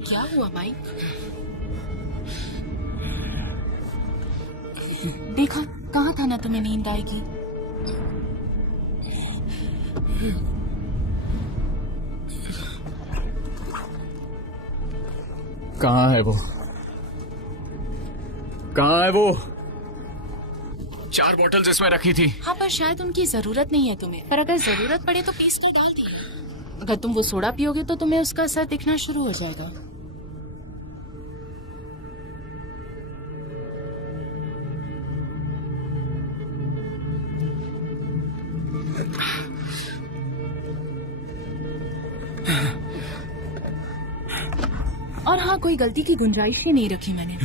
क्या हुआ माइक? देखा, कहा था ना तुम्हें नींद आएगी। कहाँ है वो? कहाँ है वो? 4 बॉटल्स इसमें रखी थी। हाँ, पर शायद उनकी जरूरत नहीं है तुम्हें। पर अगर जरूरत पड़े तो पीस कर डाल दिए। अगर तुम वो सोडा पियोगे तो तुम्हें उसका असर दिखना शुरू हो जाएगा। और हाँ, कोई गलती की गुंजाइश ही नहीं रखी मैंने।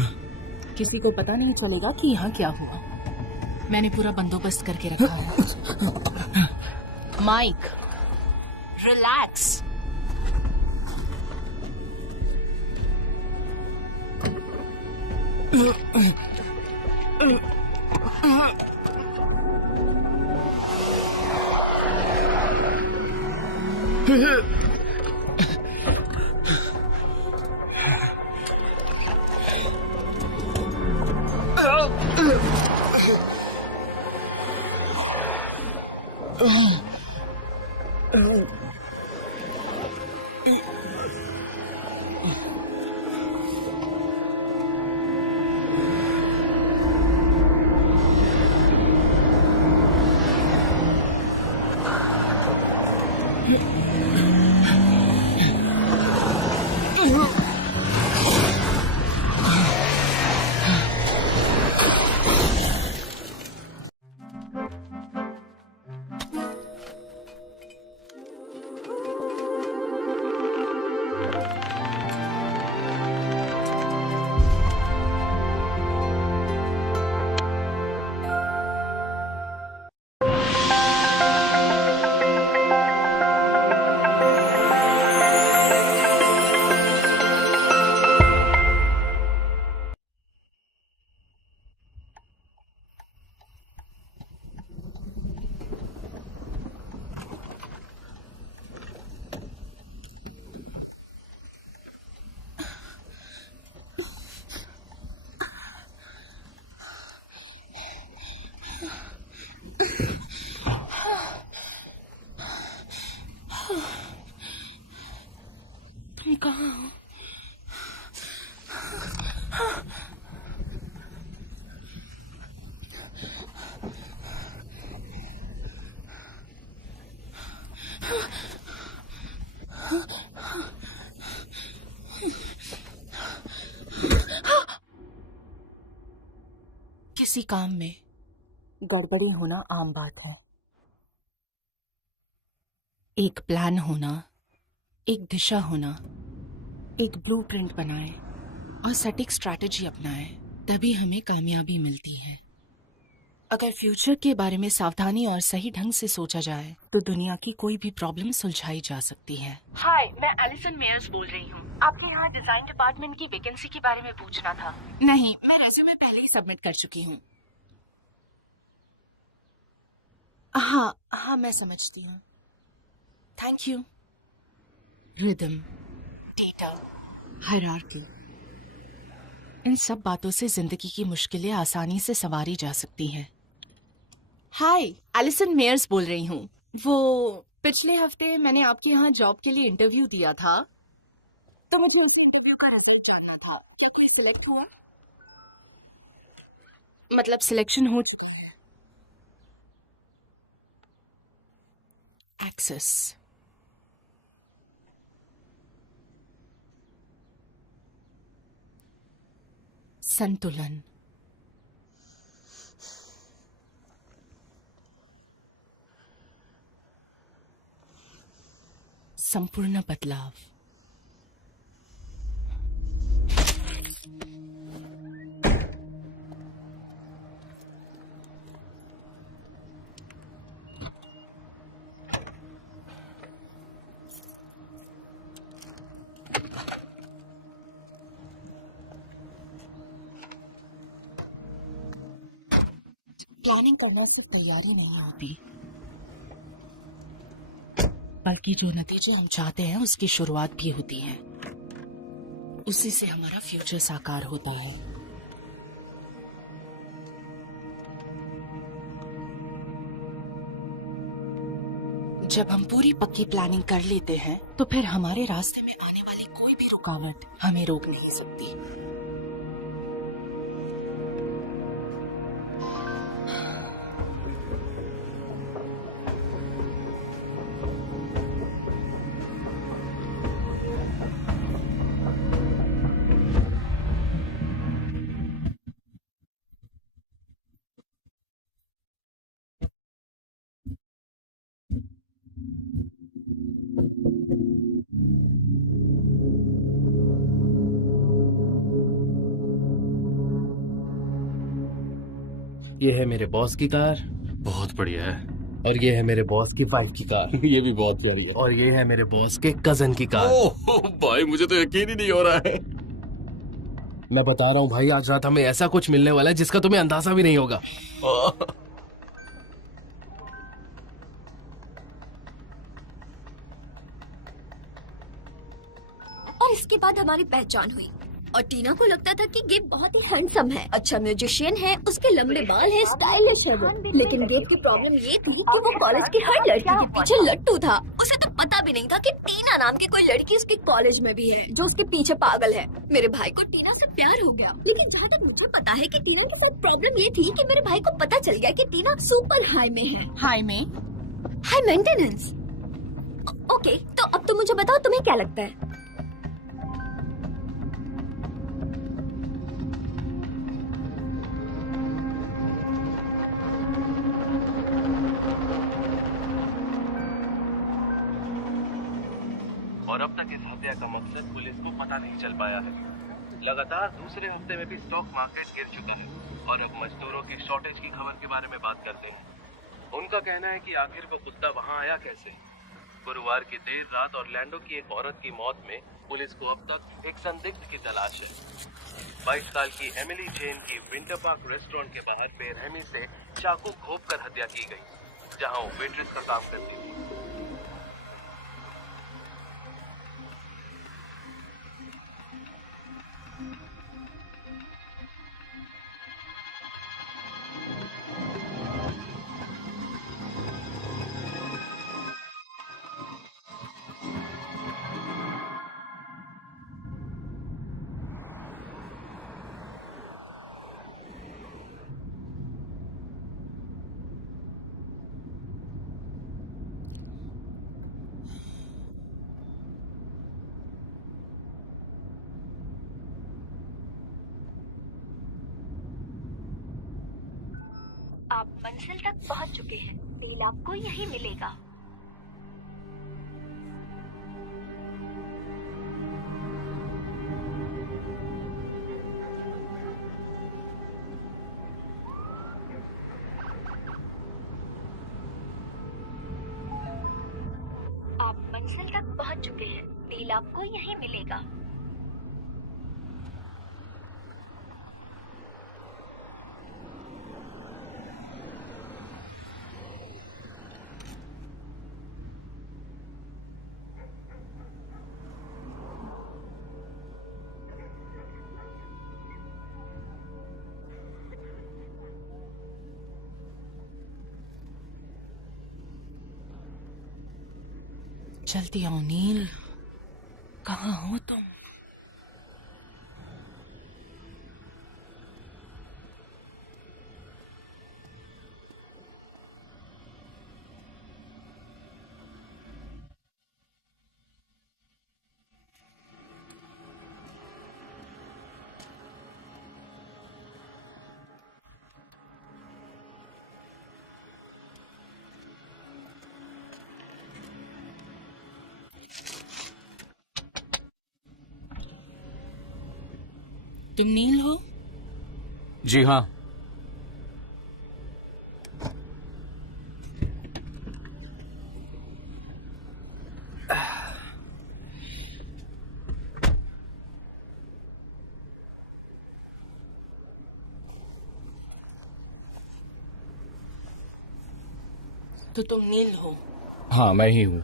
किसी को पता नहीं चलेगा कि यहाँ क्या हुआ। मैंने पूरा बंदोबस्त करके रखा है। Mike, relax. तुम कहाँ हो? किसी काम में गड़बड़ी होना आम बात है। एक प्लान होना, एक दिशा होना, एक ब्लूप्रिंट बनाए और सटीक स्ट्रैटेजी अपनाए, तभी हमें कामयाबी मिलती है। अगर फ्यूचर के बारे में सावधानी और सही ढंग से सोचा जाए तो दुनिया की कोई भी प्रॉब्लम सुलझाई जा सकती है। हाय, मैं एलिसन मेयर्स बोल रही हूँ। आपके यहाँ डिजाइन डिपार्टमेंट की वैकेंसी के बारे में पूछना था। नहीं, मैं रेज़्यूमे पहले ही सबमिट कर चुकी हूँ। हाँ, मैं समझती हूँ। Thank you. Rhythm, data, hierarchy, इन सब बातों से जिंदगी की मुश्किलें आसानी से संवारी जा सकती हैं। हाय, एलिसन मेयर्स बोल रही हूँ। वो पिछले हफ्ते मैंने आपके यहाँ जॉब के लिए इंटरव्यू दिया था, तो मुझे जानना था कि कोई सिलेक्ट हुआ? मतलब सिलेक्शन हो चुकी है। एक्सेस, संतुलन, संपूर्ण बदलाव, प्लानिंग करना सिर्फ तैयारी नहीं होती, बल्कि जो नतीजे हम चाहते हैं उसकी शुरुआत भी होती है। उसी से हमारा फ्यूचर साकार होता है। जब हम पूरी पक्की प्लानिंग कर लेते हैं तो फिर हमारे रास्ते में आने वाली कोई भी रुकावट हमें रोक नहीं सकती। ये है मेरे बॉस की कार बहुत बढ़िया है। और ये है मेरे बॉस की वाइफ की कार ये भी बहुत प्यारी है। और ये है मेरे बॉस के कजन की कार। ओह भाई, मुझे तो यकीन ही नहीं हो रहा है। मैं बता रहा हूँ भाई, आज रात हमें ऐसा कुछ मिलने वाला है जिसका तुम्हें अंदाजा भी नहीं होगा। और इसके बाद हमारी पहचान हुई और टीना को लगता था कि गेब बहुत ही हैंडसम है, अच्छा म्यूजिशियन है, उसके लंबे बाल हैं, स्टाइलिश है वो। लेकिन गेब की प्रॉब्लम ये थी कि वो कॉलेज की हर लड़की के पीछे लट्टू था। उसे तो पता भी नहीं था कि टीना नाम की कोई लड़की उसके कॉलेज में भी है जो उसके पीछे पागल है। मेरे भाई को टीना से प्यार हो गया, लेकिन जहाँ तक मुझे पता है कि टीना के साथ प्रॉब्लम ये थी कि मेरे भाई को पता चल गया कि टीना सुपर हाई में है। हाई में? High maintenance. ओके, तो अब तुम मुझे बताओ तुम्हें क्या लगता है? और अब तक इस हत्या का मकसद पुलिस को पता नहीं चल पाया है। लगातार दूसरे हफ्ते में भी स्टॉक मार्केट गिर चुका है और अब मजदूरों की शॉर्टेज की खबर के बारे में बात करते हैं। उनका कहना है कि आखिर वो कुत्ता वहां आया कैसे। गुरुवार की देर रात ऑरलैंडो की एक औरत की मौत में पुलिस को अब तक एक संदिग्ध की तलाश है। 22 साल की एमिली जेन की विंटर पार्क रेस्टोरेंट के बाहर बेरहमी से चाकू घोंपकर हत्या की गई, जहां वो वेट्रेस का काम करती थी। आप मंजिल तक पहुंच चुके हैं, तेल आपको यहीं मिलेगा। आप मंजिल तक पहुंच चुके हैं, तेल आपको यहीं मिलेगा। जल्दी आओ नील, कहाँ हो तुम? तुम नील हो? जी हाँ। तो तुम नील हो? हाँ, मैं ही हूँ।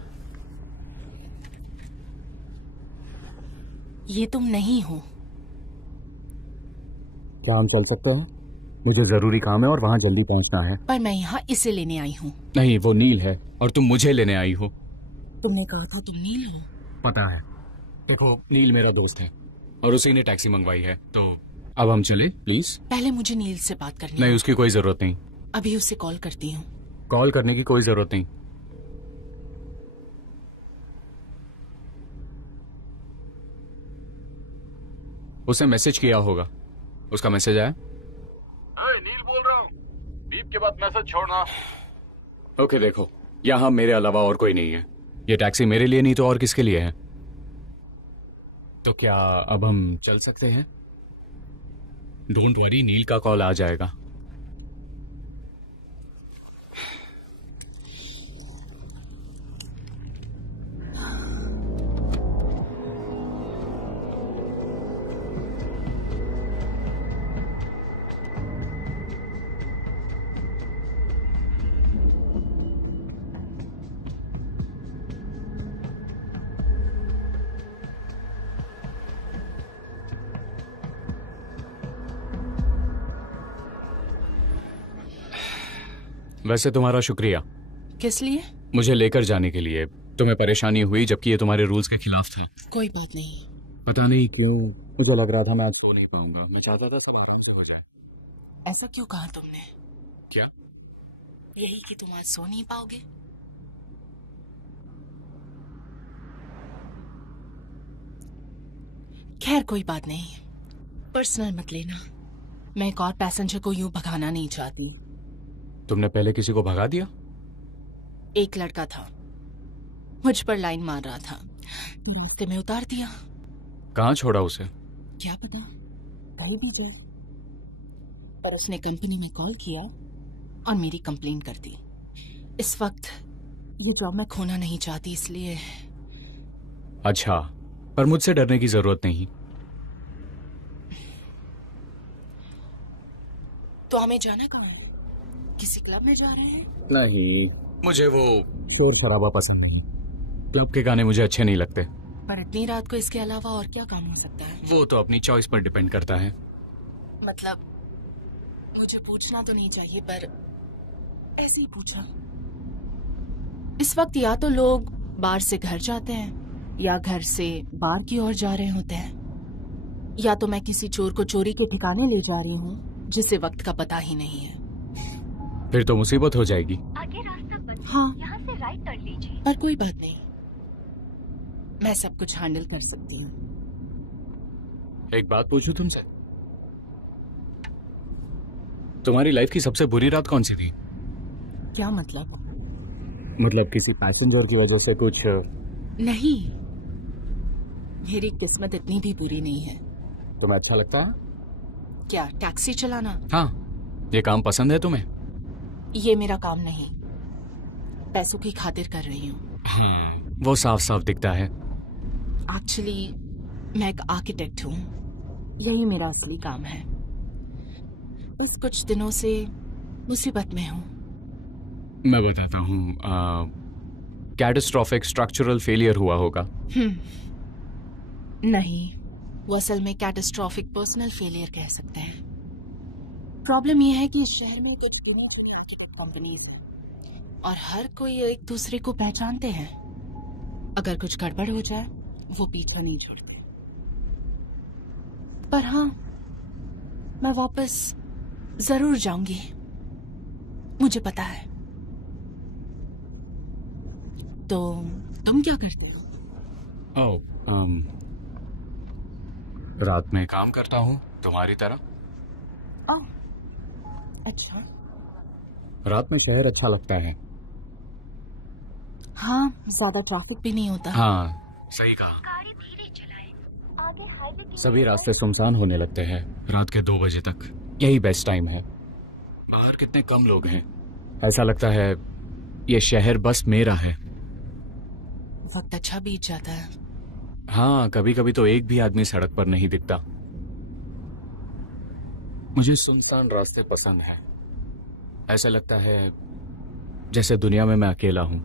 ये तुम नहीं हो। काम चल सकता है? मुझे जरूरी काम है और वहाँ जल्दी पहुँचना है। पर मैं यहाँ इसे लेने आई हूँ। नहीं, वो नील है और तुम मुझे लेने आई हो। तुमने कहा था तुम नील हो। पता है। देखो, नील मेरा दोस्त है और उसी ने टैक्सी मंगवाई है, तो अब हम चले प्लीज। पहले मुझे नील से बात करनी नहीं, है। उसकी कोई जरूरत नहीं। अभी उसे कॉल करती हूँ। कॉल करने की कोई जरूरत नहीं। उसे मैसेज किया होगा। उसका मैसेज आया? नील बोल रहा हूँ, बीप के बाद मैसेज छोड़ना। ओके, देखो, यहाँ मेरे अलावा और कोई नहीं है। ये टैक्सी मेरे लिए नहीं तो और किसके लिए है? तो क्या अब हम चल सकते हैं? डोंट वरी, नील का कॉल आ जाएगा। वैसे तुम्हारा शुक्रिया। किस लिए? मुझे लेकर जाने के लिए। तुम्हें परेशानी हुई जबकि ये तुम्हारे रूल्स के खिलाफ थे। कोई बात नहीं। पता नहीं क्यों मुझे लग रहा था मैं आज सो नहीं पाऊंगा। मैं चाहता था सब आराम से हो जाए। ऐसा क्यों कहा तुमने? क्या? यही कि तुम आज सो नहीं पाओगे? खैर कोई बात नहीं, पर्सनल मत लेना। मैं एक और पैसेंजर को यूं भगाना नहीं चाहती। तुमने पहले किसी को भगा दिया? एक लड़का था, मुझ पर लाइन मार रहा था, तो मैं उतार दिया। कहाँ छोड़ा उसे? क्या पता, कहीं भी गई। पर उसने कंपनी में कॉल किया और मेरी कंप्लेंट कर दी। इस वक्त ये जॉब मैं खोना नहीं चाहती, इसलिए। अच्छा, पर मुझसे डरने की जरूरत नहीं। तो हमें जाना कहाँ है? किसी क्लब में जा रहे हैं? नहीं, मुझे वो शोर शराबा पसंद है। क्लब के गाने मुझे अच्छे नहीं लगते। पर इतनी रात को इसके अलावा और क्या काम हो सकता है? वो तो अपनी चॉइस पर डिपेंड करता है। मतलब मुझे पूछना तो नहीं चाहिए, पर ऐसे ही पूछा। इस वक्त या तो लोग बार से घर जाते हैं या घर से बार की ओर जा रहे होते हैं, या तो मैं किसी चोर को चोरी के ठिकाने ले जा रही हूँ जिसे वक्त का पता ही नहीं है। फिर तो मुसीबत हो जाएगी। आगे रास्ता बंद है, हाँ, यहाँ से राइट टर्न लीजिए। पर कोई बात नहीं, मैं सब कुछ हैंडल कर सकती हूँ। एक बात पूछूं तुमसे? तुम्हारी लाइफ की सबसे बुरी रात कौन सी थी? क्या मतलब? मतलब किसी पैसेंजर की वजह से कुछ? नहीं, मेरी किस्मत इतनी भी बुरी नहीं है। तुम्हें अच्छा लगता है? क्या टैक्सी चलाना? हाँ। ये काम पसंद है तुम्हें? ये मेरा काम नहीं, पैसों की खातिर कर रही हूँ। हाँ, वो साफ साफ दिखता है। एक्चुअली मैं एक आर्किटेक्ट हूँ, यही मेरा असली काम है। बस कुछ दिनों से मुसीबत में हूँ। मैं बताता हूँ, कैटास्ट्रोफिक स्ट्रक्चरल फेलियर हुआ होगा। नहीं, वो असल में कैटास्ट्रोफिक पर्सनल फेलियर कह सकते हैं। प्रॉब्लम यह है कि इस शहर में एक कंपनीज है और हर कोई एक दूसरे को पहचानते हैं। अगर कुछ गड़बड़ हो जाए वो पीछा नहीं छोड़ते। पर हाँ, मैं वापस जरूर जाऊंगी, मुझे पता है। तो तुम क्या करते हो? रात में काम करता हूँ तुम्हारी तरह। अच्छा। रात में शहर अच्छा लगता है। हाँ, ज्यादा ट्रैफिक भी नहीं होता। हाँ, सही कहा। गाड़ी धीरे चलाएं। आगे हाईवे की सभी रास्ते सुनसान होने लगते हैं रात के 2 बजे तक। यही बेस्ट टाइम है। बाहर कितने कम लोग हैं। ऐसा लगता है ये शहर बस मेरा है। वक्त अच्छा बीत जाता है। हाँ, कभी कभी तो एक भी आदमी सड़क पर नहीं दिखता। मुझे सुनसान रास्ते पसंद हैं। ऐसा लगता है जैसे दुनिया में मैं अकेला हूं।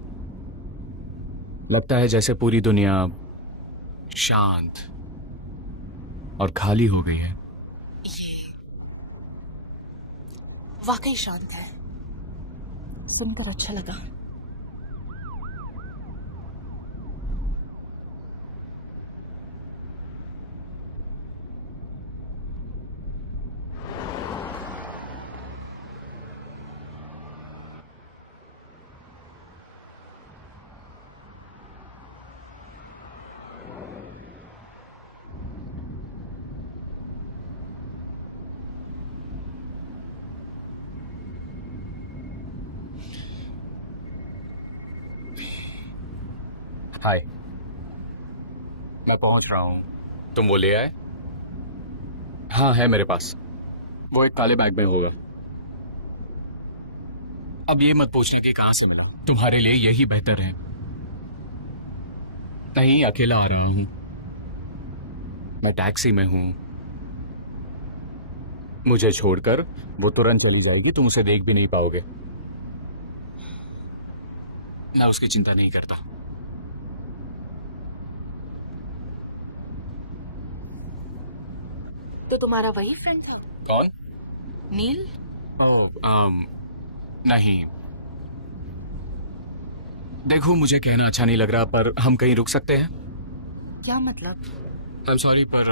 लगता है जैसे पूरी दुनिया शांत, और खाली हो गई है। ये वाकई शांत है, सुनकर अच्छा लगा। हाय, मैं पहुंच रहा हूं। तुम वो ले आए? हाँ, है मेरे पास। वो एक काले बैग में होगा। अब ये मत पूछने कि कहां से मिला। तुम्हारे लिए यही बेहतर है। नहीं, अकेला आ रहा हूं। मैं टैक्सी में हूं। मुझे छोड़कर वो तुरंत चली जाएगी, तुम उसे देख भी नहीं पाओगे। मैं उसकी चिंता नहीं करता। तो तुम्हारा वही फ्रेंड था? कौन? नील? नहीं। देखो, मुझे कहना अच्छा नहीं लग रहा, पर हम कहीं रुक सकते हैं? क्या मतलब? आई एम सॉरी, पर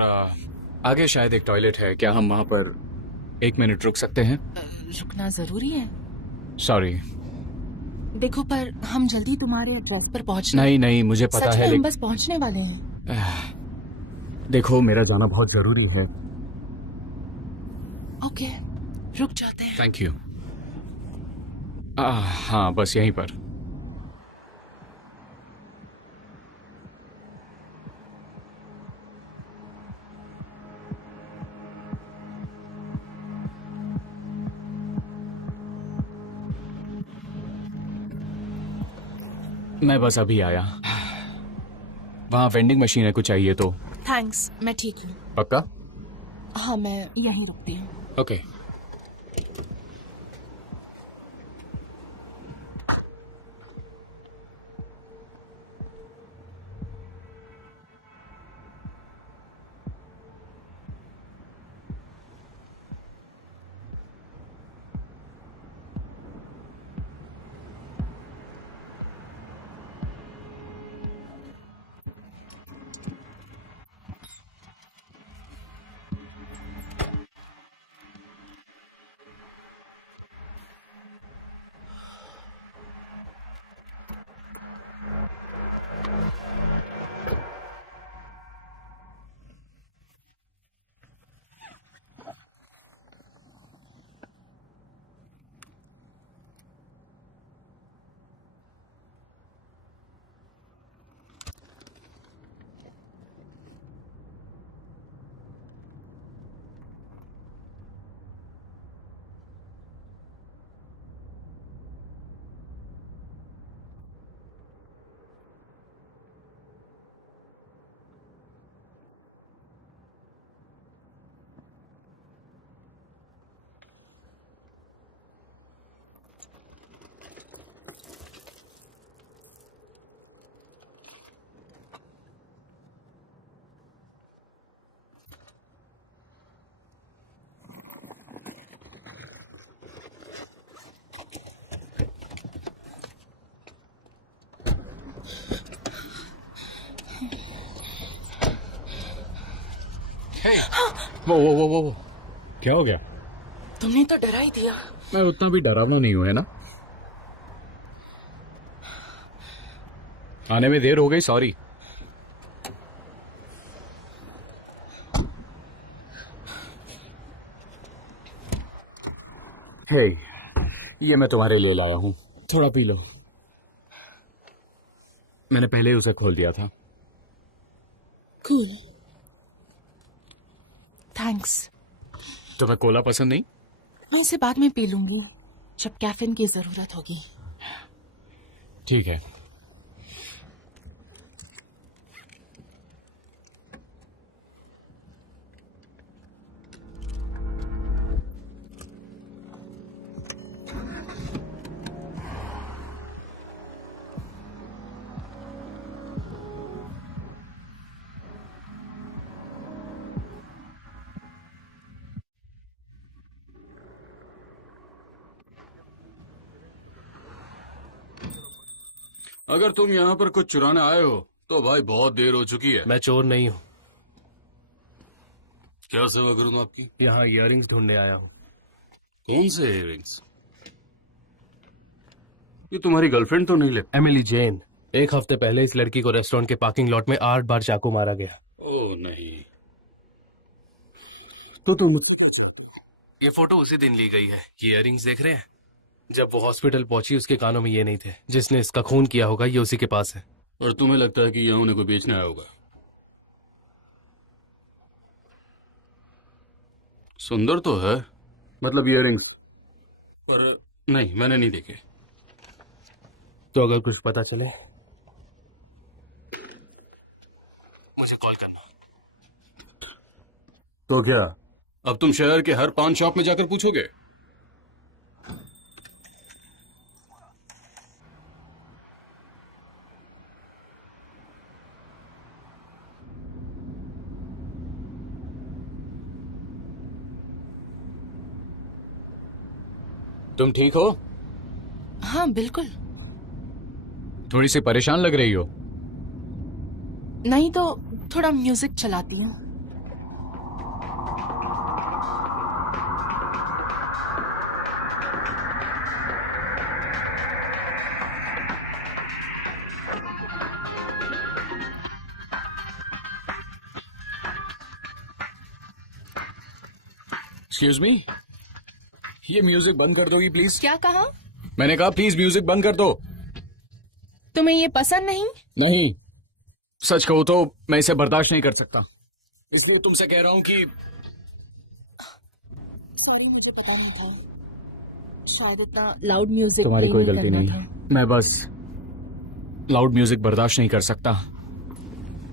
आगे शायद एक टॉयलेट है। क्या हम वहां पर 1 मिनट रुक सकते हैं? रुकना जरूरी है? सॉरी। देखो, पर हम जल्दी तुम्हारे एड्रेस पर पहुंचने। नहीं नहीं, मुझे पता सच है, में हम बस पहुंचने वाले हैं। देखो, मेरा जाना बहुत जरूरी है। ओके, रुक जाते हैं। Thank you. हाँ, बस यहीं पर। मैं बस अभी आया। वहां वेंडिंग मशीन है, कुछ चाहिए तो। थैंक्स, मैं ठीक हूँ। पक्का? हाँ, मैं यहीं रुकती हूँ। ओके। वो क्या हो गया? तुमने तो डरा ही दिया। मैं उतना भी डरावना नहीं हूं, है ना? आने में देर हो गई, सॉरी। हे, ये मैं तुम्हारे लिए लाया हूं, थोड़ा पी लो। मैंने पहले ही उसे खोल दिया था। Cool, thanks. तुम्हें कोला पसंद नहीं? मैं इसे बाद में पी लूंगी, जब कैफीन की जरूरत होगी। ठीक है। अगर तुम यहाँ पर कुछ चुराने आए हो तो भाई बहुत देर हो चुकी है। मैं चोर नहीं हूँ, क्या सेवा करूँ आपकी? यहाँ इयररिंग्स ढूंढने आया हूँ। कौन से इयररिंग्स? ये तुम्हारी गर्लफ्रेंड तो नहीं लगती? एमिली जेन। 1 हफ्ते पहले इस लड़की को रेस्टोरेंट के पार्किंग लॉट में 8 बार चाकू मारा गया। ओह नहीं, तो तुम मुझसे कैसे? ये फोटो उसी दिन ली गई है। ये इयररिंग्स देख रहे हैं? जब वो हॉस्पिटल पहुंची उसके कानों में ये नहीं थे। जिसने इसका खून किया होगा ये उसी के पास है। और तुम्हें लगता है कि यह उन्हें को बेचने आया होगा? सुंदर तो है, मतलब इयररिंग्स, पर नहीं, मैंने नहीं देखे। तो अगर कुछ पता चले मुझे कॉल करना। तो क्या अब तुम शहर के हर पान शॉप में जाकर पूछोगे? तुम ठीक हो? हाँ बिल्कुल। थोड़ी सी परेशान लग रही हो। नहीं तो थोड़ा म्यूजिक चलाती हूँ। एक्सक्यूज मी, ये म्यूजिक बंद कर दोगी प्लीज? क्या कहा? मैंने कहा प्लीज म्यूजिक बंद कर दो। तुम्हें ये पसंद नहीं? नहीं, सच कहूं तो मैं इसे बर्दाश्त नहीं कर सकता, इसलिए तुमसे कह रहा हूं कि सॉरी, मुझे पता नहीं था। शायद इतना लाउड म्यूजिक तुम्हारी कोई नहीं गलती करना नहीं। था। मैं बस लाउड म्यूजिक बर्दाश्त नहीं कर सकता।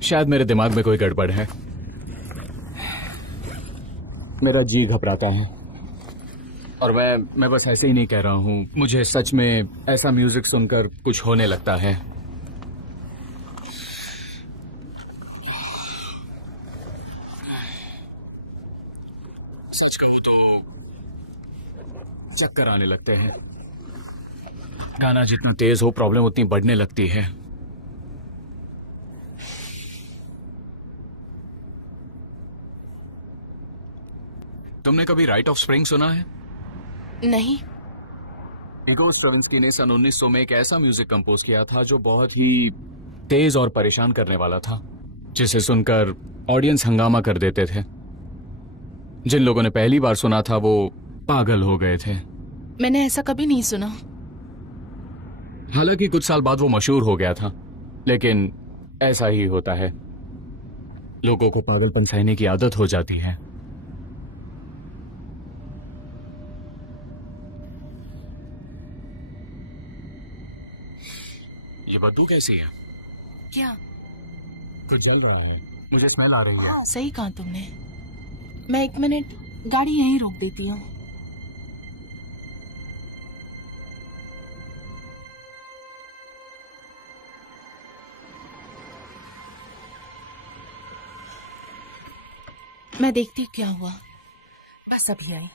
शायद मेरे दिमाग में कोई गड़बड़ है। मेरा जी घबराता है और मैं बस ऐसे ही नहीं कह रहा हूँ। मुझे सच में ऐसा म्यूजिक सुनकर कुछ होने लगता है। सच कहूं तो चक्कर आने लगते हैं। गाना जितना तेज हो प्रॉब्लम उतनी बढ़ने लगती है। तुमने कभी राइट ऑफ स्प्रिंग सुना है? नहीं। इगोर स्ट्रेविंस्की ने सन 1900 में एक ऐसा म्यूजिक कंपोज किया था जो बहुत ही तेज और परेशान करने वाला था, जिसे सुनकर ऑडियंस हंगामा कर देते थे। जिन लोगों ने पहली बार सुना था वो पागल हो गए थे। मैंने ऐसा कभी नहीं सुना। हालांकि कुछ साल बाद वो मशहूर हो गया था, लेकिन ऐसा ही होता है, लोगों को पागलपन सहने की आदत हो जाती है। ये बदबू कैसी है? क्या? कुछ जल रहा है, मुझे स्मेल आ रही है। सही कहा तुमने। मैं 1 मिनट गाड़ी यहीं रोक देती हूँ। मैं देखती हूँ क्या हुआ। बस अभी आई।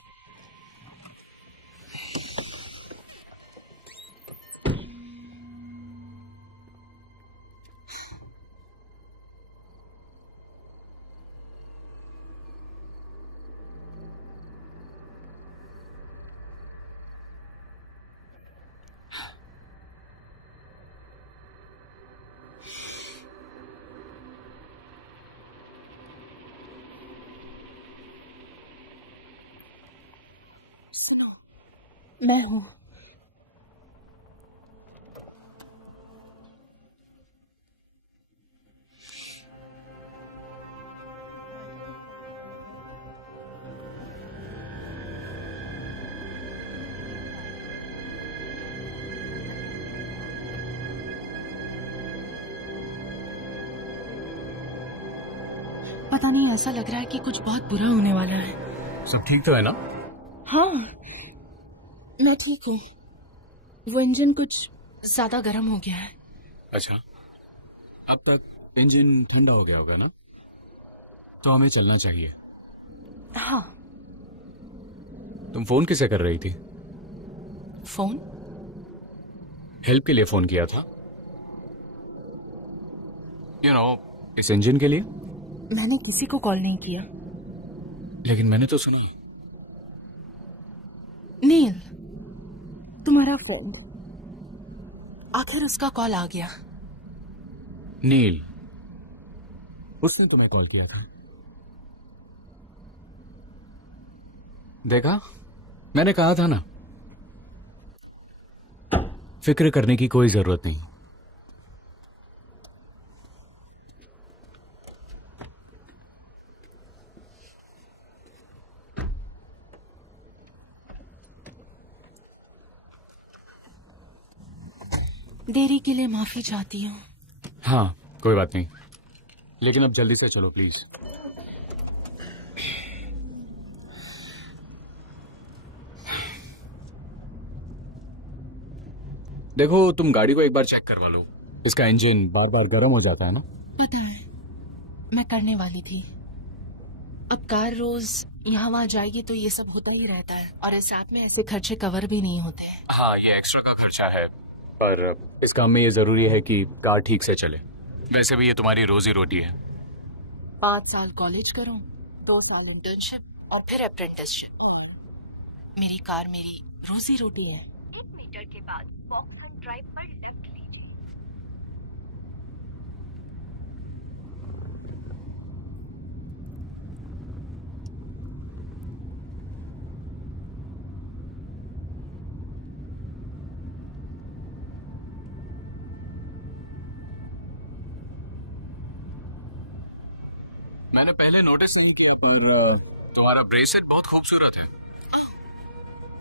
मैं हूँ। पता नहीं, ऐसा लग रहा है कि कुछ बहुत बुरा होने वाला है। सब ठीक तो है ना? हाँ, मैं ठीक हूँ। वो इंजन कुछ ज्यादा गर्म हो गया है। अच्छा, अब तक इंजन ठंडा हो गया होगा ना? तो हमें चलना चाहिए। हाँ। तुम फोन किसे कर रही थी? फोन? हेल्प के लिए फोन किया था? इस इंजन के लिए। मैंने किसी को कॉल नहीं किया। लेकिन मैंने तो सुना। नील, तुम्हारा फोन, आखिर उसका कॉल आ गया। नील, उसने तुम्हें कॉल किया था। देखा, मैंने कहा था ना, फिक्र करने की कोई जरूरत नहीं। देरी के लिए माफी चाहती हूँ। हाँ, कोई बात नहीं, लेकिन अब जल्दी से चलो प्लीज। देखो, तुम गाड़ी को एक बार चेक करवा लो। इसका इंजन बार बार गर्म हो जाता है ना। पता है, मैं करने वाली थी। अब कार रोज यहाँ वहाँ जाएगी तो ये सब होता ही रहता है, और इस ऐप में ऐसे खर्चे कवर भी नहीं होते। हाँ, ये एक्स्ट्रा का खर्चा है, पर इस काम में ये जरूरी है कि कार ठीक से चले। वैसे भी ये तुम्हारी रोजी रोटी है। 5 साल कॉलेज करूं, 2 साल इंटर्नशिप और फिर अप्रेंटिसशिप, और मेरी कार मेरी रोजी रोटी है। 1 मीटर के बाद वॉकहन ड्राइव पर लेफ्ट लीजिए। मैंने पहले नोटिस नहीं किया, पर तुम्हारा ब्रेसलेट बहुत खूबसूरत है।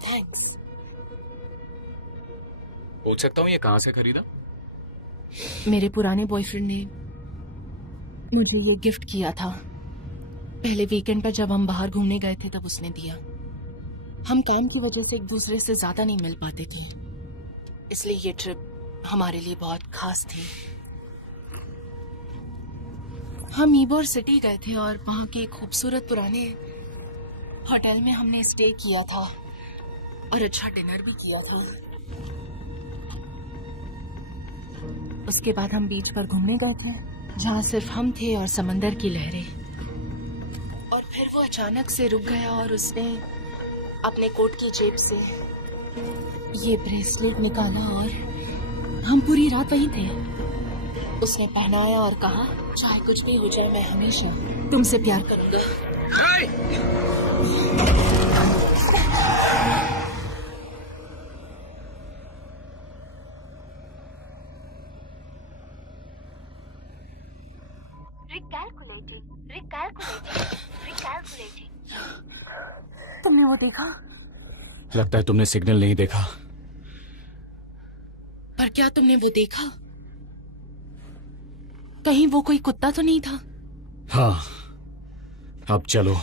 थैंक्स। पूछ सकता हूँ ये कहाँ से खरीदा? मेरे पुराने बॉयफ्रेंड ने मुझे ये गिफ्ट किया था। पहले वीकेंड पर जब हम बाहर घूमने गए थे तब उसने दिया। हम काम की वजह से एक दूसरे से ज्यादा नहीं मिल पाते थे, इसलिए ये ट्रिप हमारे लिए बहुत खास थी। हम ईबोर सिटी गए थे और वहाँ के खूबसूरत पुराने होटल में हमने स्टे किया था और अच्छा डिनर भी किया था। उसके बाद हम बीच पर घूमने गए थे जहाँ सिर्फ हम थे और समंदर की लहरें। और फिर वो अचानक से रुक गया और उसने अपने कोट की जेब से ये ब्रेसलेट निकाला और हम पूरी रात वहीं थे। उसने पहनाया और कहा, चाहे कुछ भी हो जाए मैं हमेशा तुमसे प्यार करूंगा। तुमने वो देखा? लगता है तुमने सिग्नल नहीं देखा। पर क्या तुमने वो देखा? कहीं वो कोई कुत्ता तो नहीं था? हाँ, अब चलो।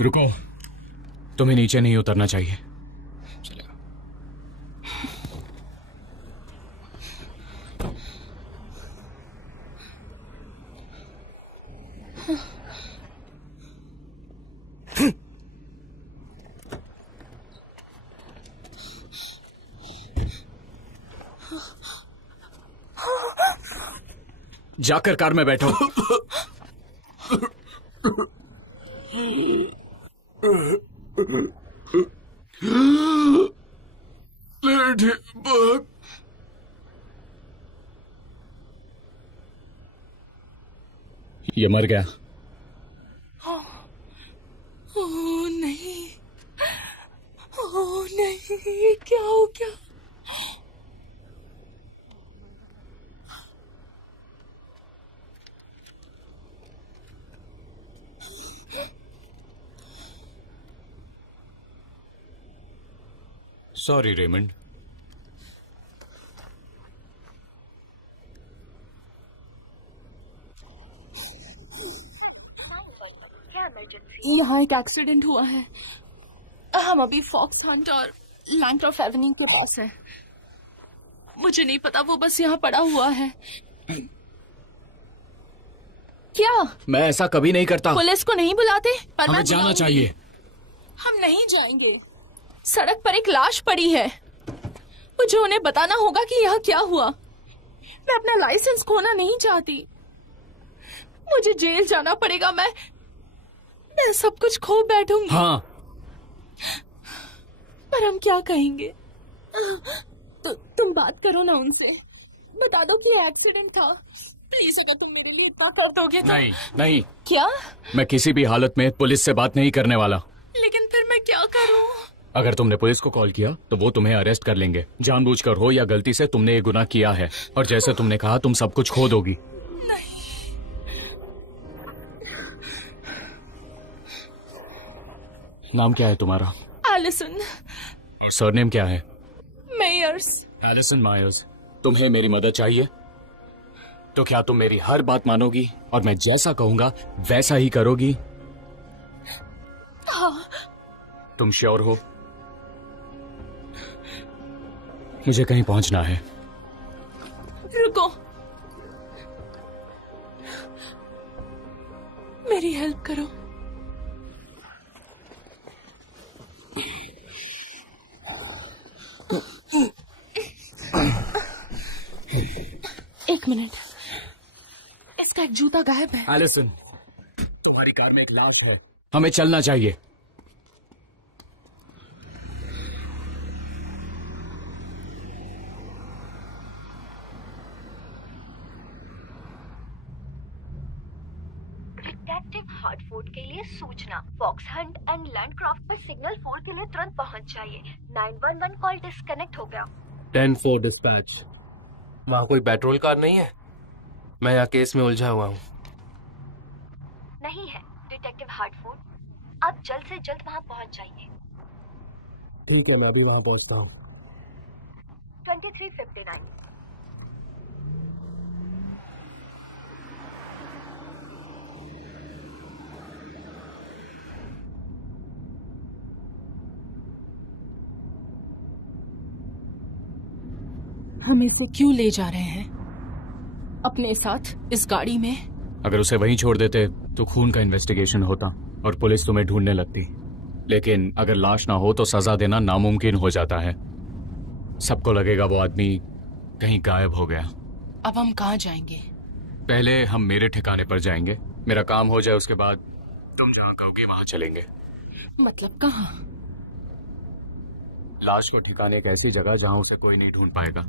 रुको, तुम्हें नीचे नहीं उतरना चाहिए। चलेगा। जाकर कार में बैठो। ये मर गया। ओह नहीं, ओह नहीं, क्या हो गया? Sorry Raymond. यहाँ एक एक्सीडेंट हुआ है। हम अभी फॉक्स हंट और लैंडक्रॉफ्ट एवेन्यू के पास है। मुझे नहीं पता, वो बस यहाँ पड़ा हुआ है। क्या? मैं ऐसा कभी नहीं करता। पुलिस को नहीं बुलाते? पर हमें मैं जाना बुलाऊंगी। चाहिए। हम नहीं जाएंगे। सड़क पर एक लाश पड़ी है। मुझे उन्हें बताना होगा कि यहाँ क्या हुआ। मैं अपना लाइसेंस खोना नहीं चाहती। मुझे जेल जाना पड़ेगा। मैं सब कुछ खो बैठूंगी। हाँ, पर हम क्या कहेंगे? तुम बात करो ना उनसे, बता दो कि एक्सीडेंट था। प्लीज अगर तुम मेरे लिए इतना कर दोगे तो। नहीं नहीं, क्या? मैं किसी भी हालत में पुलिस से बात नहीं करने वाला। लेकिन फिर मैं क्या करूं? अगर तुमने पुलिस को कॉल किया तो वो तुम्हें अरेस्ट कर लेंगे। जानबूझकर हो या गलती से, तुमने ये गुनाह किया है और जैसे तुमने कहा तुम सब कुछ खो दोगी। नाम क्या है तुम्हारा? एलिसन और सरनेम क्या है? मेयर्स। Allison Myers. तुम्हें मेरी मदद चाहिए तो क्या तुम मेरी हर बात मानोगी और मैं जैसा कहूंगा वैसा ही करोगी? हाँ। तुम श्योर हो? मुझे कहीं पहुंचना है। रुको, मेरी हेल्प करो। एक मिनट, इसका एक जूता गायब है। एलिसन, तुम्हारी कार में एक लाश है। हमें चलना चाहिए। डिटेक्टिव हार्टफोर्ड के लिए सूचना। फॉक्स हंट एंड लैंडक्राफ्ट पर सिग्नल 4 के लिए तुरंत पहुंच जाइए। 911 कॉल डिस्कनेक्ट हो गया। 10-4 डिस्पैच। वहाँ कोई पेट्रोल कार नहीं है? मैं यहाँ केस में उलझा हुआ हूँ। नहीं है डिटेक्टिव हार्टफोर्ड, आप जल्द से जल्द वहाँ पहुंच जाइए। ठीक है, मैं भी वहाँ पहुँचता हूँ। 2359। हम इसको क्यों ले जा रहे हैं अपने साथ इस गाड़ी में? अगर उसे वहीं छोड़ देते तो खून का इन्वेस्टिगेशन होता और पुलिस तुम्हें ढूंढने लगती। लेकिन अगर लाश ना हो तो सजा देना नामुमकिन हो जाता है। सबको लगेगा वो आदमी कहीं गायब हो गया। अब हम कहाँ जाएंगे? पहले हम मेरे ठिकाने पर जाएंगे। मेरा काम हो जाए उसके बाद तुम जहाँ कहोगी वहां चलेंगे। मतलब कहाँ? लाश को ठिकाने एक ऐसी जगह जहां उसे कोई नहीं ढूंढ पाएगा।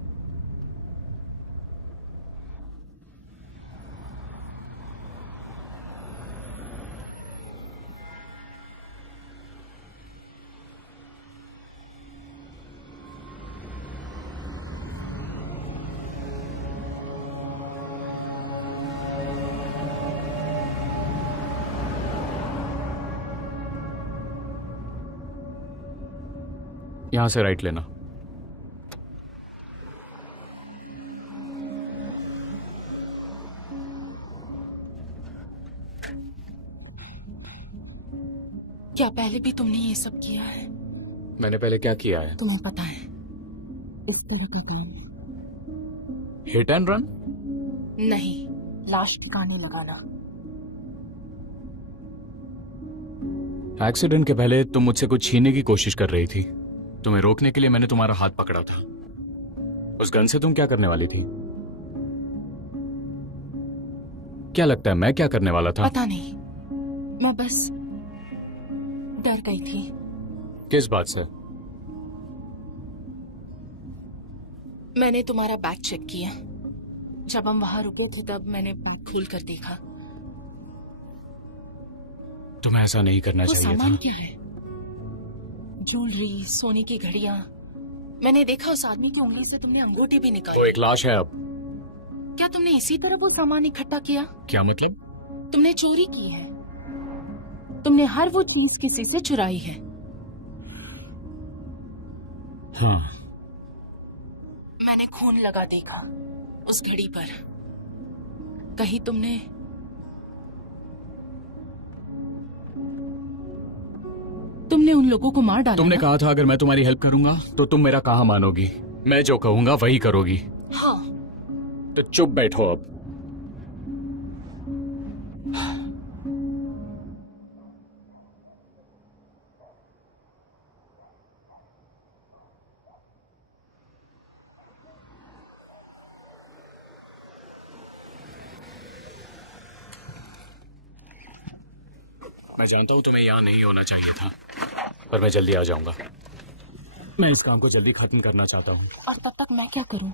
यहां से राइट लेना। क्या पहले भी तुमने ये सब किया है? मैंने पहले क्या किया है? तुम्हें पता है इस तरह का काम? Hit and run? नहीं, लाश ठिकाने लगाना। एक्सीडेंट के पहले तुम मुझसे कुछ छीनने की कोशिश कर रही थी। तुम्हें रोकने के लिए मैंने तुम्हारा हाथ पकड़ा था। उस गन से तुम क्या करने वाली थी? क्या लगता है मैं क्या करने वाला था? पता नहीं, मैं बस डर गई थी। किस बात से? मैंने तुम्हारा बैग चेक किया। जब हम वहां रुके थे तब मैंने बैग खोल कर देखा। तुम्हें ऐसा नहीं करना वो चाहिए सामान था। क्या है? ज्वेलरी, सोने की घड़ियां। मैंने देखा उस आदमी की उंगली से तुमने अंगूठी भी निकाली। वो एक लाश है अब। क्या तुमने इसी तरह वो सामान इकट्ठा किया? क्या मतलब? तुमने चोरी की है। तुमने हर वो चीज किसी से चुराई है। हाँ। मैंने खून लगा देखा उस घड़ी पर। कहीं तुमने उन लोगों को मार डाला तुमने ना? कहा था अगर मैं तुम्हारी हेल्प करूंगा तो तुम मेरा कहाँ मानोगी। मैं जो कहूंगा वही करोगी। हाँ। तो चुप बैठो अब। मैं जानता हूँ तुम्हें यहाँ नहीं होना चाहिए था, पर मैं जल्दी आ जाऊंगा। मैं इस काम को जल्दी खत्म करना चाहता हूँ। और तब तक मैं क्या करूं?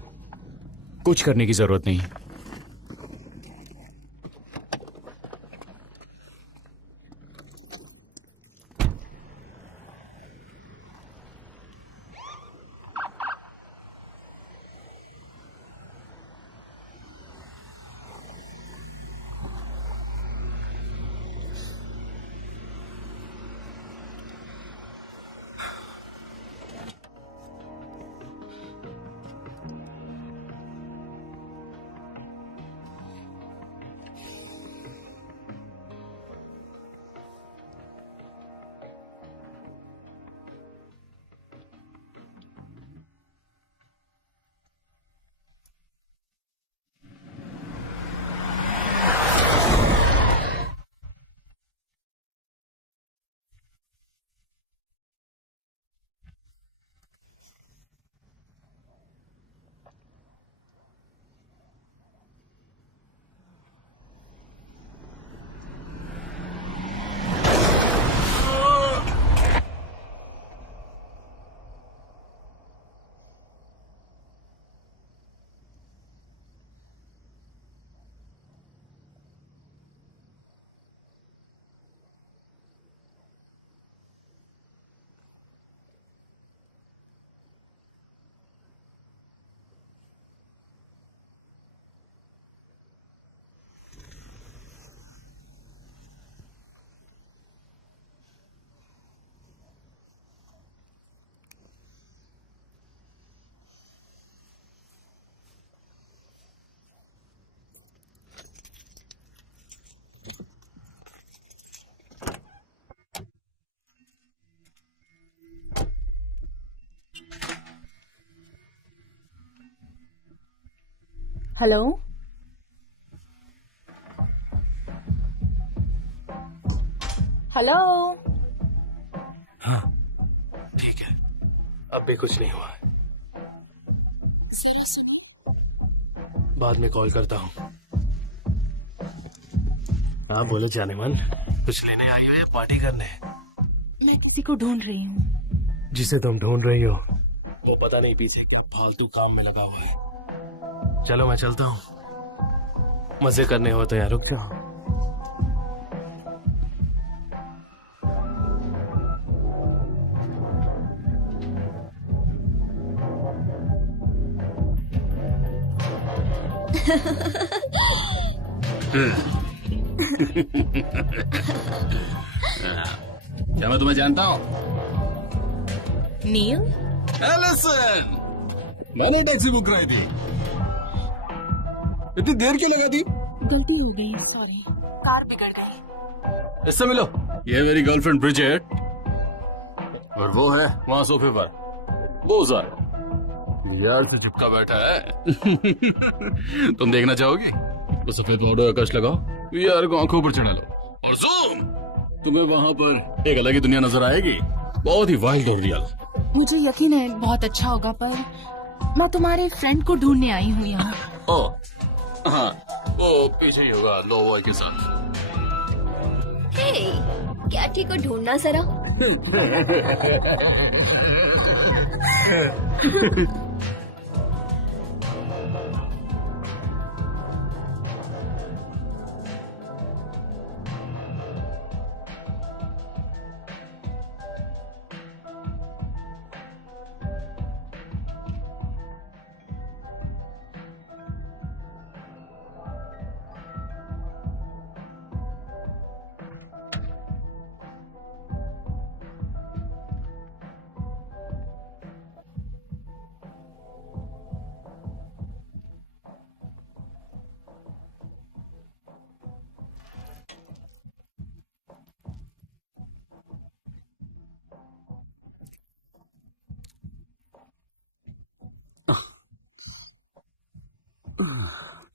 कुछ करने की जरूरत नहीं। Hello, hello. हाँ ठीक है, अब भी कुछ नहीं हुआ है। बाद में कॉल करता हूँ। हाँ बोलो जाने मन, कुछ लेने आई हो या पार्टी करने? मैं किसी को ढूंढ रही हूँ। जिसे तुम ढूंढ रही हो वो पता नहीं पीछे फालतू काम में लगा हुआ है। चलो मैं चलता हूँ, मजे करने हो तो यहाँ रुक जाओ। क्या मैं तुम्हें जानता हूँ? नील, एलिसन, मैंने टैक्सी बुक कराई थी। इतनी देर क्यों लगा दी? गलती हो गई, सॉरी। कार बिगड़ गई। इससे मिलो। ये मेरी गर्लफ्रेंड ब्रिजेट और वो है वहाँ सोफे पर वो यार से चिपका बैठा है। तुम देखना चाहोगी तो सफेद पाउडर का कश लगाओ, यार को आंखों पर चढ़ा लो और जूम, तुम्हें वहाँ पर एक अलग ही दुनिया नजर आएगी, बहुत ही वाइल्ड और रियल। मुझे यकीन है बहुत अच्छा होगा, पर मैं तुम्हारे फ्रेंड को ढूंढने आई हूँ यहाँ। ओ हाँ, वो पीछे ही होगा लो बॉय के साथ। हे, क्या ठीक को ढूंढना जरा।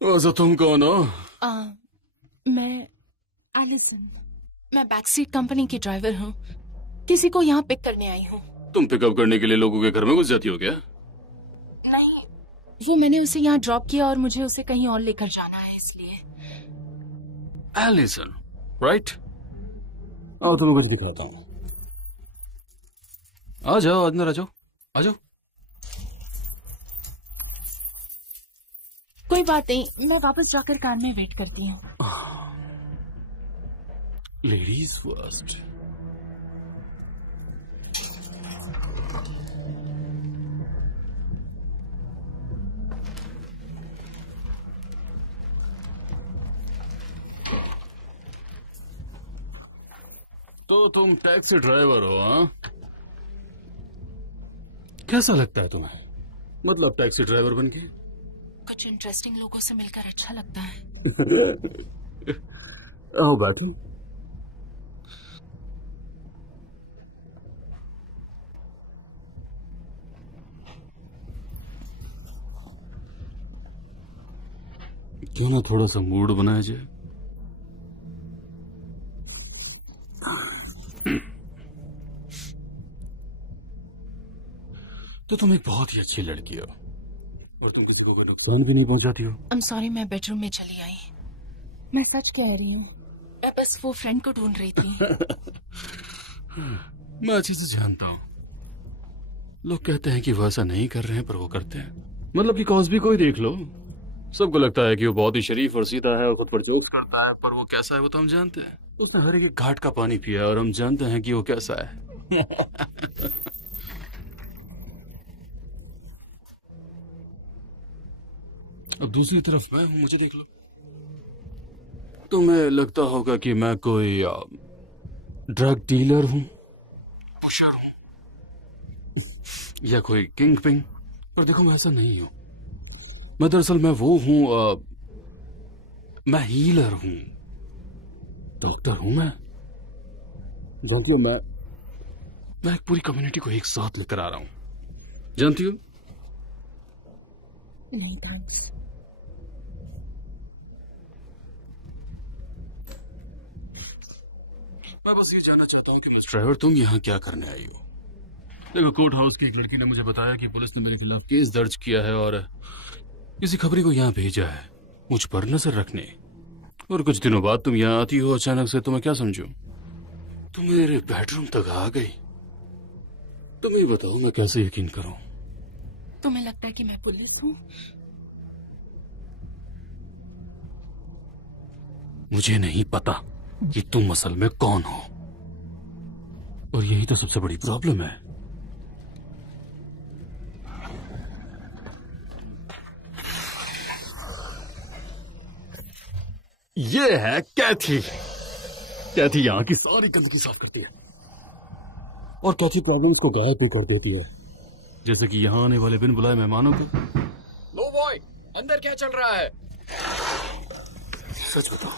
वैसे तुम कौन हो? मैं एलिसन, मैं बैकसीट कंपनी की ड्राइवर हूँ। किसी को यहाँ पिक करने आई हूँ। तुम पिकअप करने के लिए लोगों के घर में घुस जाती हो क्या? नहीं, वो मैंने उसे यहाँ ड्रॉप किया और मुझे उसे कहीं और लेकर जाना है, इसलिए। Allison, right? आओ तुम्हें कुछ दिखाता हूँ। आ जाओ, अंदर आ जाओ, आ जाओ। कोई बात नहीं, मैं वापस जाकर कार में वेट करती हूँ। Ladies first. तो तुम टैक्सी ड्राइवर हो, हाँ? कैसा लगता है तुम्हें, मतलब टैक्सी ड्राइवर बन के? कुछ इंटरेस्टिंग लोगों से मिलकर अच्छा लगता है। आओ बैठो। क्यों ना थोड़ा सा मूड बनाया जाए। तो तुम एक बहुत ही अच्छी लड़की हो और तुम किसी को कोई नुकसान भी नहीं पहुंचाती हो। I'm sorry, मैं बेडरूम में चली आई। मैं सच कह रही हूँ, मैं बस वो फ्रेंड को ढूंढ रही थी। मैं अच्छे से जानता हूँ, लोग कहते हैं कि वो ऐसा नहीं कर रहे हैं पर वो करते हैं। मतलब कि कॉस्बी को ही देख लो, सबको लगता है कि वो बहुत ही शरीफ और सीधा है और खुद पर जोक्स करता है, पर वो कैसा है वो तो हम जानते हैं। उसने हर एक घाट का पानी पिया और हम जानते हैं कि वो कैसा है। अब दूसरी तरफ मैं हूं, मुझे देख लो। तुम्हें लगता होगा कि मैं कोई ड्रग डीलर हूं, पुशर हूं या कोई किंग पिंग, पर देखो मैं ऐसा नहीं हूं। मैं दरअसल मैं वो हूं, मैं हीलर हूं, डॉक्टर हूं मैं। जानती हो, मैं एक पूरी कम्युनिटी को एक साथ लेकर आ रहा हूं, जानती हो? नहीं थैंक्स। मैं बस ये जानना चाहता हूँ कि मिस ड्राइवर तुम यहाँ क्या करने आई हो? देखो, कोर्ट हाउस की एक लड़की ने मुझे बताया कि पुलिस ने मेरे खिलाफ केस दर्ज किया है और किसी खबरी को यहाँ भेजा है मुझ पर नजर रखने। और कुछ दिनों बाद तुम यहाँ आती हो अचानक से, तो मैं क्या समझूं? तुम मेरे बेडरूम तक आ गई। तुम ही बताओ मैं कैसे यकीन करूं? तुम्हें लगता है कि मैं पुलिस हूँ? मुझे नहीं पता कि तुम असल में कौन हो, और यही तो सबसे बड़ी प्रॉब्लम है। ये है कैथी। कैथी यहाँ की सारी गंदगी साफ करती है और कैथी प्रॉब्लम को गायब भी कर देती है, जैसे कि यहाँ आने वाले बिन बुलाए मेहमानों को। लो बॉय, अंदर क्या चल रहा है? सच बताओ,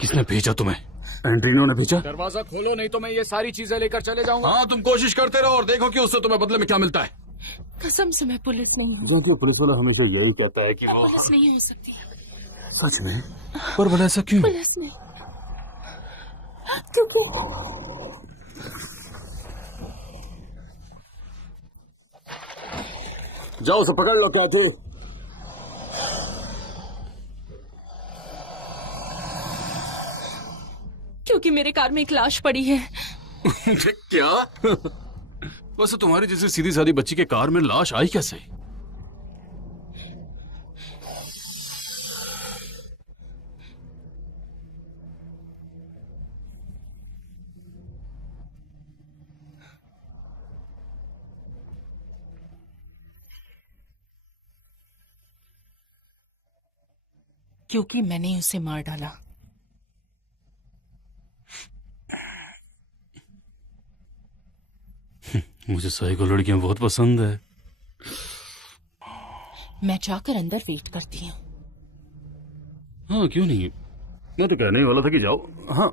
किसने भेजा तुम्हें? एंड्रीनो ने भेजा? दरवाजा खोलो, नहीं तो मैं ये सारी चीजें लेकर चले जाऊंगा। हाँ, तुम कोशिश करते रहो और देखो कि उससे तुम्हें बदले में क्या मिलता है। कसम से मैं पुलिस नहीं हूँ। क्योंकि पुलिस वाला हमेशा यही कहता है कि मैं वो पुलिस नहीं हो सकती। सच में, पर भला ऐसा क्यों? पुलिस नहीं, क्योंकि जाओ उसे पकड़ लो। क्या थे? क्योंकि मेरे कार में एक लाश पड़ी है। क्या? वैसे तुम्हारी जैसी सीधी सादी बच्ची के कार में लाश आई कैसे? क्योंकि मैंने उसे मार डाला। मुझे साइको लड़कियां बहुत पसंद है। मैं जाकर अंदर वेट करती हूँ। हाँ, क्यों नहीं, मैं तो कहने ही वाला था कि जाओ। हाँ,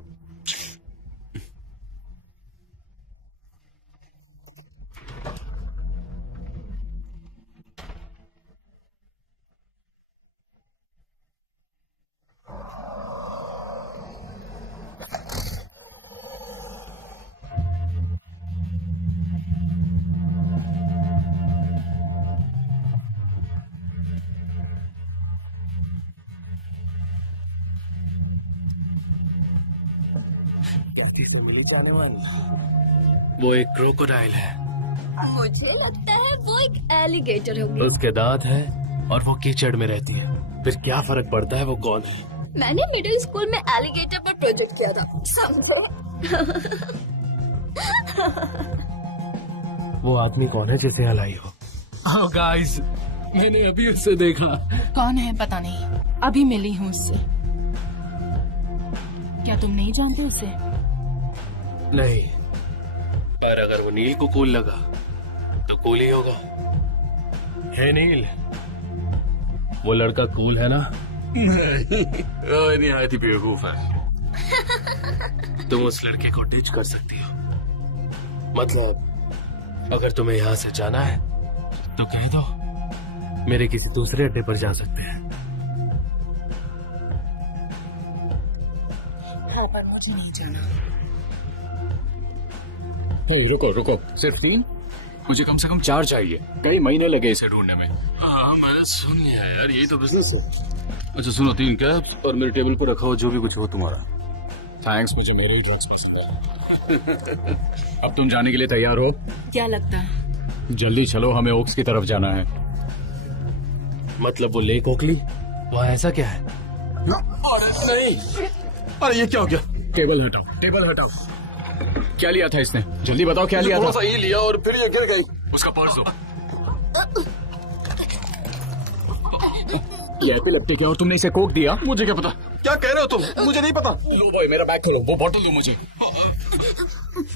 वो एक क्रोकोडाइल है, मुझे लगता है वो एक एलिगेटर होगी। उसके दांत है और वो कीचड़ में रहती है। फिर क्या फर्क पड़ता है वो कौन है? मैंने मिडिल स्कूल में एलिगेटर पर प्रोजेक्ट किया था, समझो। वो आदमी कौन है जिसे हलाई हो? Oh guys, मैंने अभी उससे देखा। कौन है पता नहीं, अभी मिली हूँ उससे। क्या तुम नहीं जानते उसे? नहीं, पर अगर वो नील को कूल लगा तो कूल ही होगा। है नील, वो लड़का कूल है ना? नहीं, निहायत ही बेवकूफ है। तुम उस लड़के को डिच कर सकती हो। मतलब अगर तुम्हें यहाँ से जाना है तो कह दो, मेरे किसी दूसरे अड्डे पर जा सकते हैं। हाँ, पर मुझे नहीं जाना। रुको रुको, सिर्फ 3? मुझे कम से कम 4 चाहिए। कई महीने लगे इसे ढूंढने में। हाँ, मैंने सुन लिया है यार, यही तो बिजनेस है। अच्छा सुनो, 3 कैप्स और मेरे टेबल पर रखा हो जो भी कुछ हो तुम्हारा। थैंक्स, मुझे मेरे ही ड्रग्स पसंद है। अब तुम जाने के लिए तैयार हो? क्या लगता है? जल्दी चलो, हमें ओक्स की तरफ जाना है। मतलब वो लेक ओकली, वहाँ ऐसा क्या है? अरे नहीं, अरे ये क्या हो गया? टेबल हटाओ, टेबल हटाओ। क्या लिया था इसने? जल्दी बताओ क्या लिया था? थोड़ा सा ये लिया और फिर ये गिर गई। उसका पर्स दो। ये ऐसे लगते क्या, और तुमने इसे कोक दिया? मुझे क्या पता? क्या कह रहे हो तुम? मुझे नहीं पता। लो बॉय, मेरा बैग खोलो, वो बॉटल दो मुझे।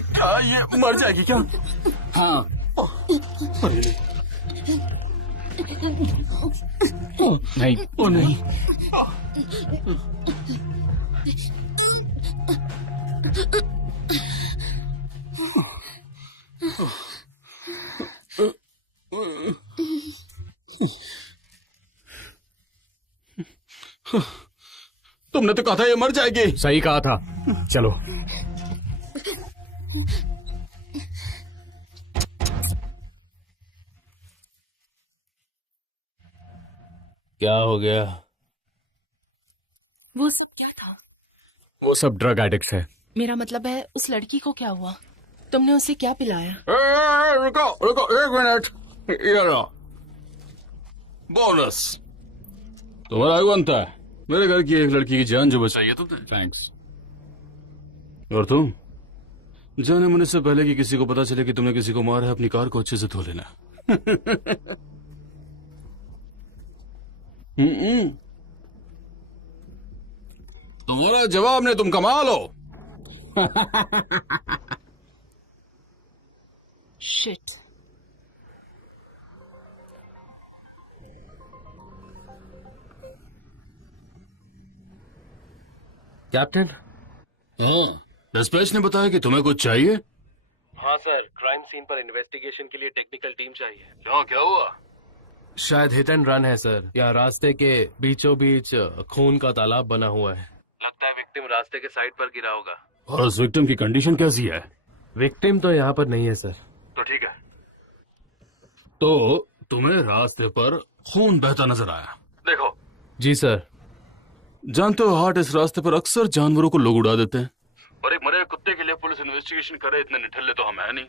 क्या ये मर जाएगी क्या? हाँ। नहीं, ओ नहीं। तुमने तो कहा था ये मर जाएगी। सही कहा था। चलो। क्या हो गया? वो सब क्या था? वो सब ड्रग एडिक्ट्स है। मेरा मतलब है, उस लड़की को क्या हुआ? तुमने उसे क्या पिलाया? रुको रुको 1 मिनट, ये लो बोनस। तुम्हारा आयु बनता है मेरे घर की एक लड़की की जान जो बचाई है तुमने। थैंक्स। और तुम जाने मुने से पहले कि किसी को पता चले कि तुमने किसी को मारा है, अपनी कार को अच्छे से धो लेना। तुम्हारा जवाब नहीं, तुम कमाल हो। शिट। कैप्टन। हाँ, डिस्पैच ने बताया कि तुम्हें कुछ चाहिए। हाँ सर, क्राइम सीन पर इन्वेस्टिगेशन के लिए टेक्निकल टीम चाहिए। क्या हुआ? शायद हिट एंड रन है सर। यहाँ रास्ते के बीचों बीच खून का तालाब बना हुआ है। लगता है विक्टिम रास्ते के साइड पर गिरा होगा। और उस विक्टिम की कंडीशन कैसी है? विक्टिम तो यहाँ पर नहीं है सर। तो ठीक है। तो तुम्हें रास्ते पर खून बहता नजर आया? देखो। जी सर। जानते हो, हार्ट इस रास्ते पर अक्सर जानवरों को लोग उड़ा देते हैं, और एक मरे कुत्ते के लिए पुलिस इन्वेस्टिगेशन करे, इतने निठल्ले तो हम है नहीं।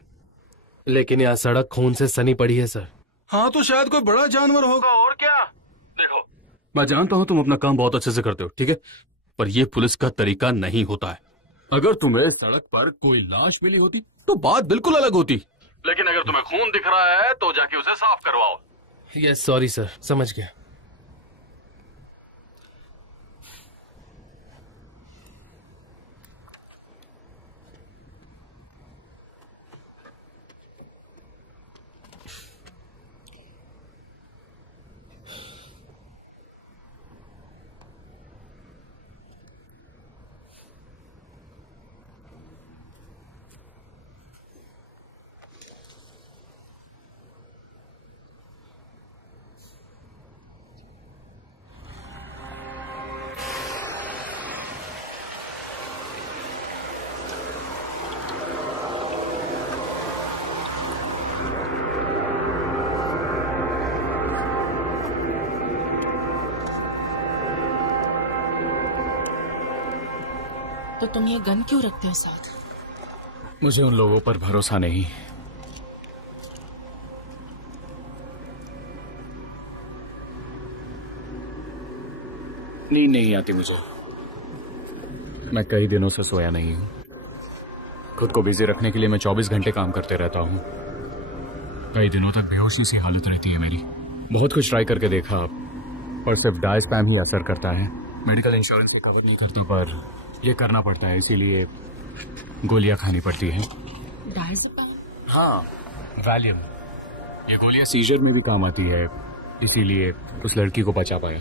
लेकिन यहाँ सड़क खून से सनी पड़ी है सर। हाँ, तो शायद कोई बड़ा जानवर होगा। और क्या? देखो, मैं जानता हूँ तुम अपना काम बहुत अच्छे से करते हो, ठीक है, पर यह पुलिस का तरीका नहीं होता है। अगर तुम्हें सड़क पर कोई लाश मिली होती तो बात बिल्कुल अलग होती, लेकिन अगर तुम्हें खून दिख रहा है तो जाके उसे साफ करवाओ। यस सॉरी सर, समझ गया। तो तुम ये गन क्यों रखते हो साथ? मुझे उन लोगों पर भरोसा नहीं। नींद नहीं आती मुझे। मैं कई दिनों से सोया नहीं हूं। खुद को बिजी रखने के लिए मैं 24 घंटे काम करते रहता हूं। कई दिनों तक बेहोशी सी हालत रहती है मेरी। बहुत कुछ ट्राई करके देखा, पर सिर्फ डायस्पैम ही असर करता है। मेडिकल इंश्योरेंस भी कवर नहीं करता, पर यह करना पड़ता है, इसीलिए गोलियां खानी पड़ती हैं। डायज़ेपाम? हाँ, वैलियम। ये गोलियां सीजर में भी काम आती है, इसीलिए उस लड़की को बचा पाया।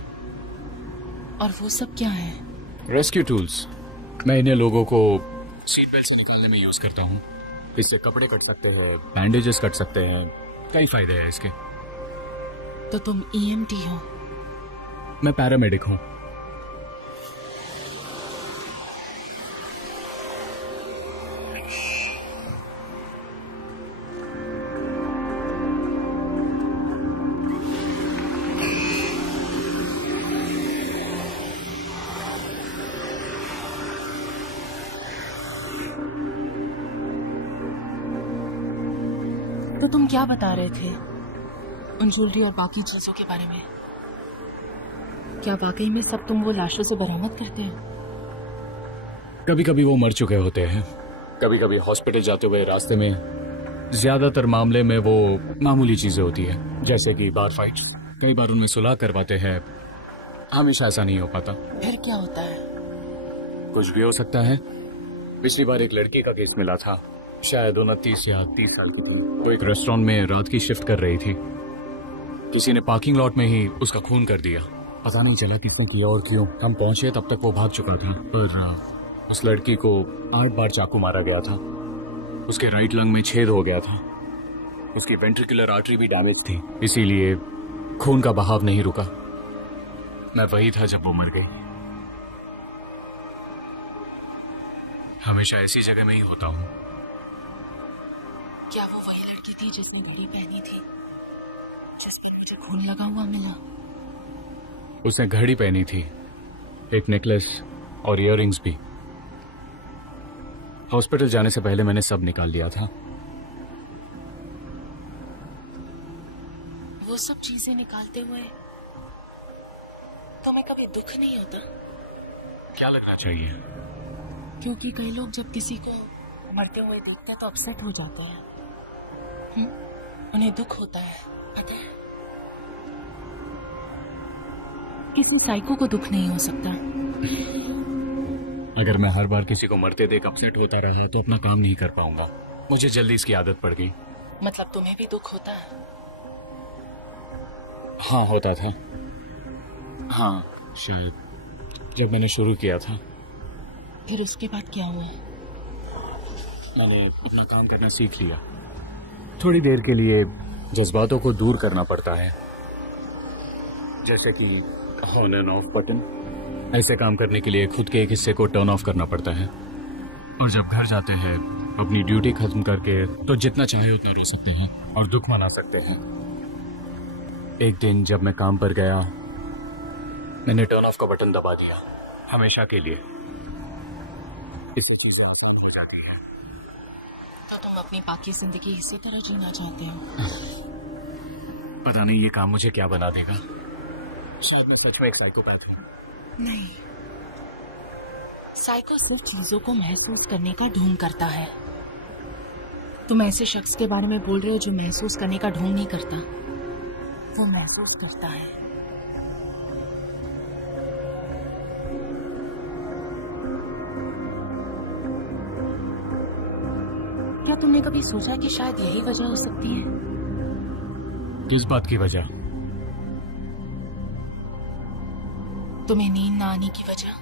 और वो सब क्या है? Rescue tools. मैं इन्हें लोगों को सीट बेल्ट से निकालने में यूज करता हूँ। इससे कपड़े कट सकते हैं, बैंडेजेस कट सकते हैं, कई फायदे हैं इसके। तो तुम EMT हो? मैं पैरामेडिक हूँ। तो तुम क्या बता रहे थे उन ज्वेलरी और बाकी चीजों के बारे में? क्या वाकई में सब तुम वो लाशों से बरामद करते हो? कभी कभी वो मर चुके होते हैं, कभी कभी हॉस्पिटल जाते हुए रास्ते में। ज्यादातर मामले में वो मामूली चीजें होती है, जैसे कि बार फाइट। कई बार उनमें सुलह करवाते हैं, हमेशा ऐसा नहीं हो पाता। फिर क्या होता है? कुछ भी हो सकता है। पिछली बार एक लड़की का केस मिला था, शायद 29 या 30 साल की थी। वो एक रेस्टोरेंट में रात की शिफ्ट कर रही थी। किसी ने पार्किंग लॉट में ही उसका खून कर दिया। पता नहीं चला किसने किया और क्यों। हम पहुंचे तब तक वो भाग चुका था, पर उस लड़की को 8 बार चाकू मारा गया था। उसके राइट लंग में छेद हो गया था। उसकी वेंट्रिकुलर आर्टरी भी डैमेज थी, इसीलिए खून का बहाव नहीं रुका। मैं वही था जब वो मर गई। हमेशा ऐसी जगह में ही होता हूँ। क्या वो वही लड़की थी जिसने घड़ी पहनी थी, जिसमें मुझे खून लगा हुआ मिला? उसने घड़ी पहनी थी, एक नेकलेस और इयररिंग्स भी। हॉस्पिटल जाने से पहले मैंने सब निकाल लिया था। वो सब चीजें निकालते हुए तुम्हें कभी दुख नहीं होता? क्या लगना चाहिए? क्योंकि कई लोग जब किसी को मरते हुए देखते हैं तो अपसेट हो जाते हैं। उन्हें दुख होता है, पता है? किसी साइको को दुख नहीं हो सकता। अगर मैं हर बार किसी को मरते देख अपसेट होता रहा तो अपना काम नहीं कर पाऊंगा। मुझे जल्दी इसकी आदत पड़ गई। मतलब तुम्हें भी दुख होता है? हाँ, होता था। हाँ, शायद जब मैंने शुरू किया था। फिर उसके बाद क्या हुआ? मैंने अपना काम करना सीख लिया। थोड़ी देर के लिए जज्बातों को दूर करना पड़ता है, जैसे कि ऑन एंड ऑफ बटन। ऐसे काम करने के लिए खुद के एक हिस्से को टर्न ऑफ करना पड़ता है। और जब घर जाते हैं अपनी ड्यूटी खत्म करके तो जितना चाहे उतना रो सकते हैं और दुख मना सकते हैं। एक दिन जब मैं काम पर गया, मैंने टर्न ऑफ का बटन दबा दिया, हमेशा के लिए। इससे चीजें खत्म हो जाती हैं। तो तुम अपनी बाकी जिंदगी इसी तरह जीना चाहते हो? पता नहीं ये काम मुझे क्या बना देगा। शायद मैं सच में एक साइकोपैथ हूँ। नहीं, साइको सिर्फ चीजों को महसूस करने का ढोंग करता है। तुम ऐसे शख्स के बारे में बोल रहे हो जो महसूस करने का ढोंग नहीं करता, वो महसूस करता है। क्या तुमने कभी सोचा कि शायद यही वजह हो सकती है? किस बात की वजह? तुम्हें नींद ना आने की वजह?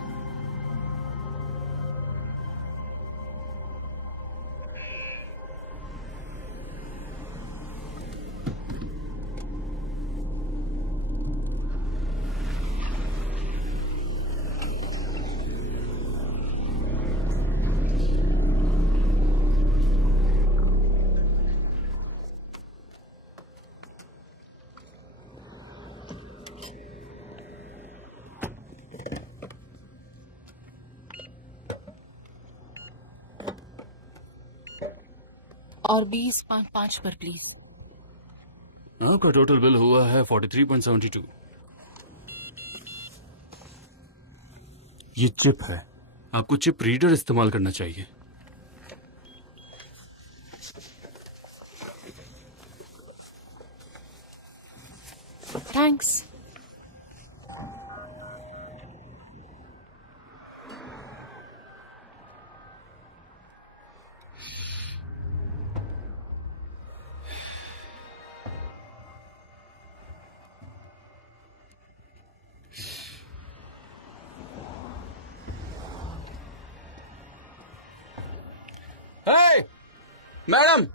और 20 5 पर प्लीज। आपका टोटल बिल हुआ है 43.72। ये चिप है, आपको चिप रीडर इस्तेमाल करना चाहिए। थैंक्स। हे, मैडम,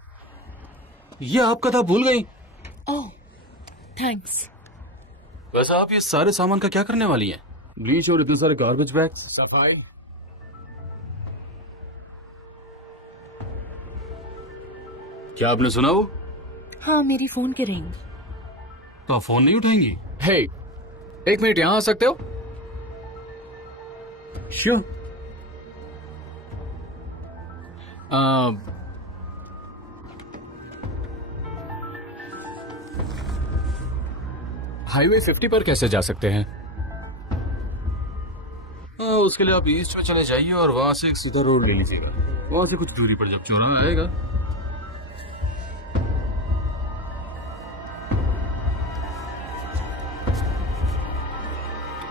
ये आपका था, भूल गई। ओह थैंक्स। वैसे आप ये सारे सामान का क्या करने वाली हैं? ब्लीच और इतने सारे गार्बेज बैग्स। सफाई। क्या आपने सुना वो? हाँ, मेरी फोन की रिंग। तो आप फोन नहीं उठाएंगी? हे, एक मिनट यहां आ सकते हो? श्योर। हाईवे 50 पर कैसे जा सकते हैं? उसके लिए आप ईस्ट में चले जाइए और वहां से एक सीधा रोड ले लीजिएगा। वहां से कुछ दूरी पर जब चौराहा आएगा,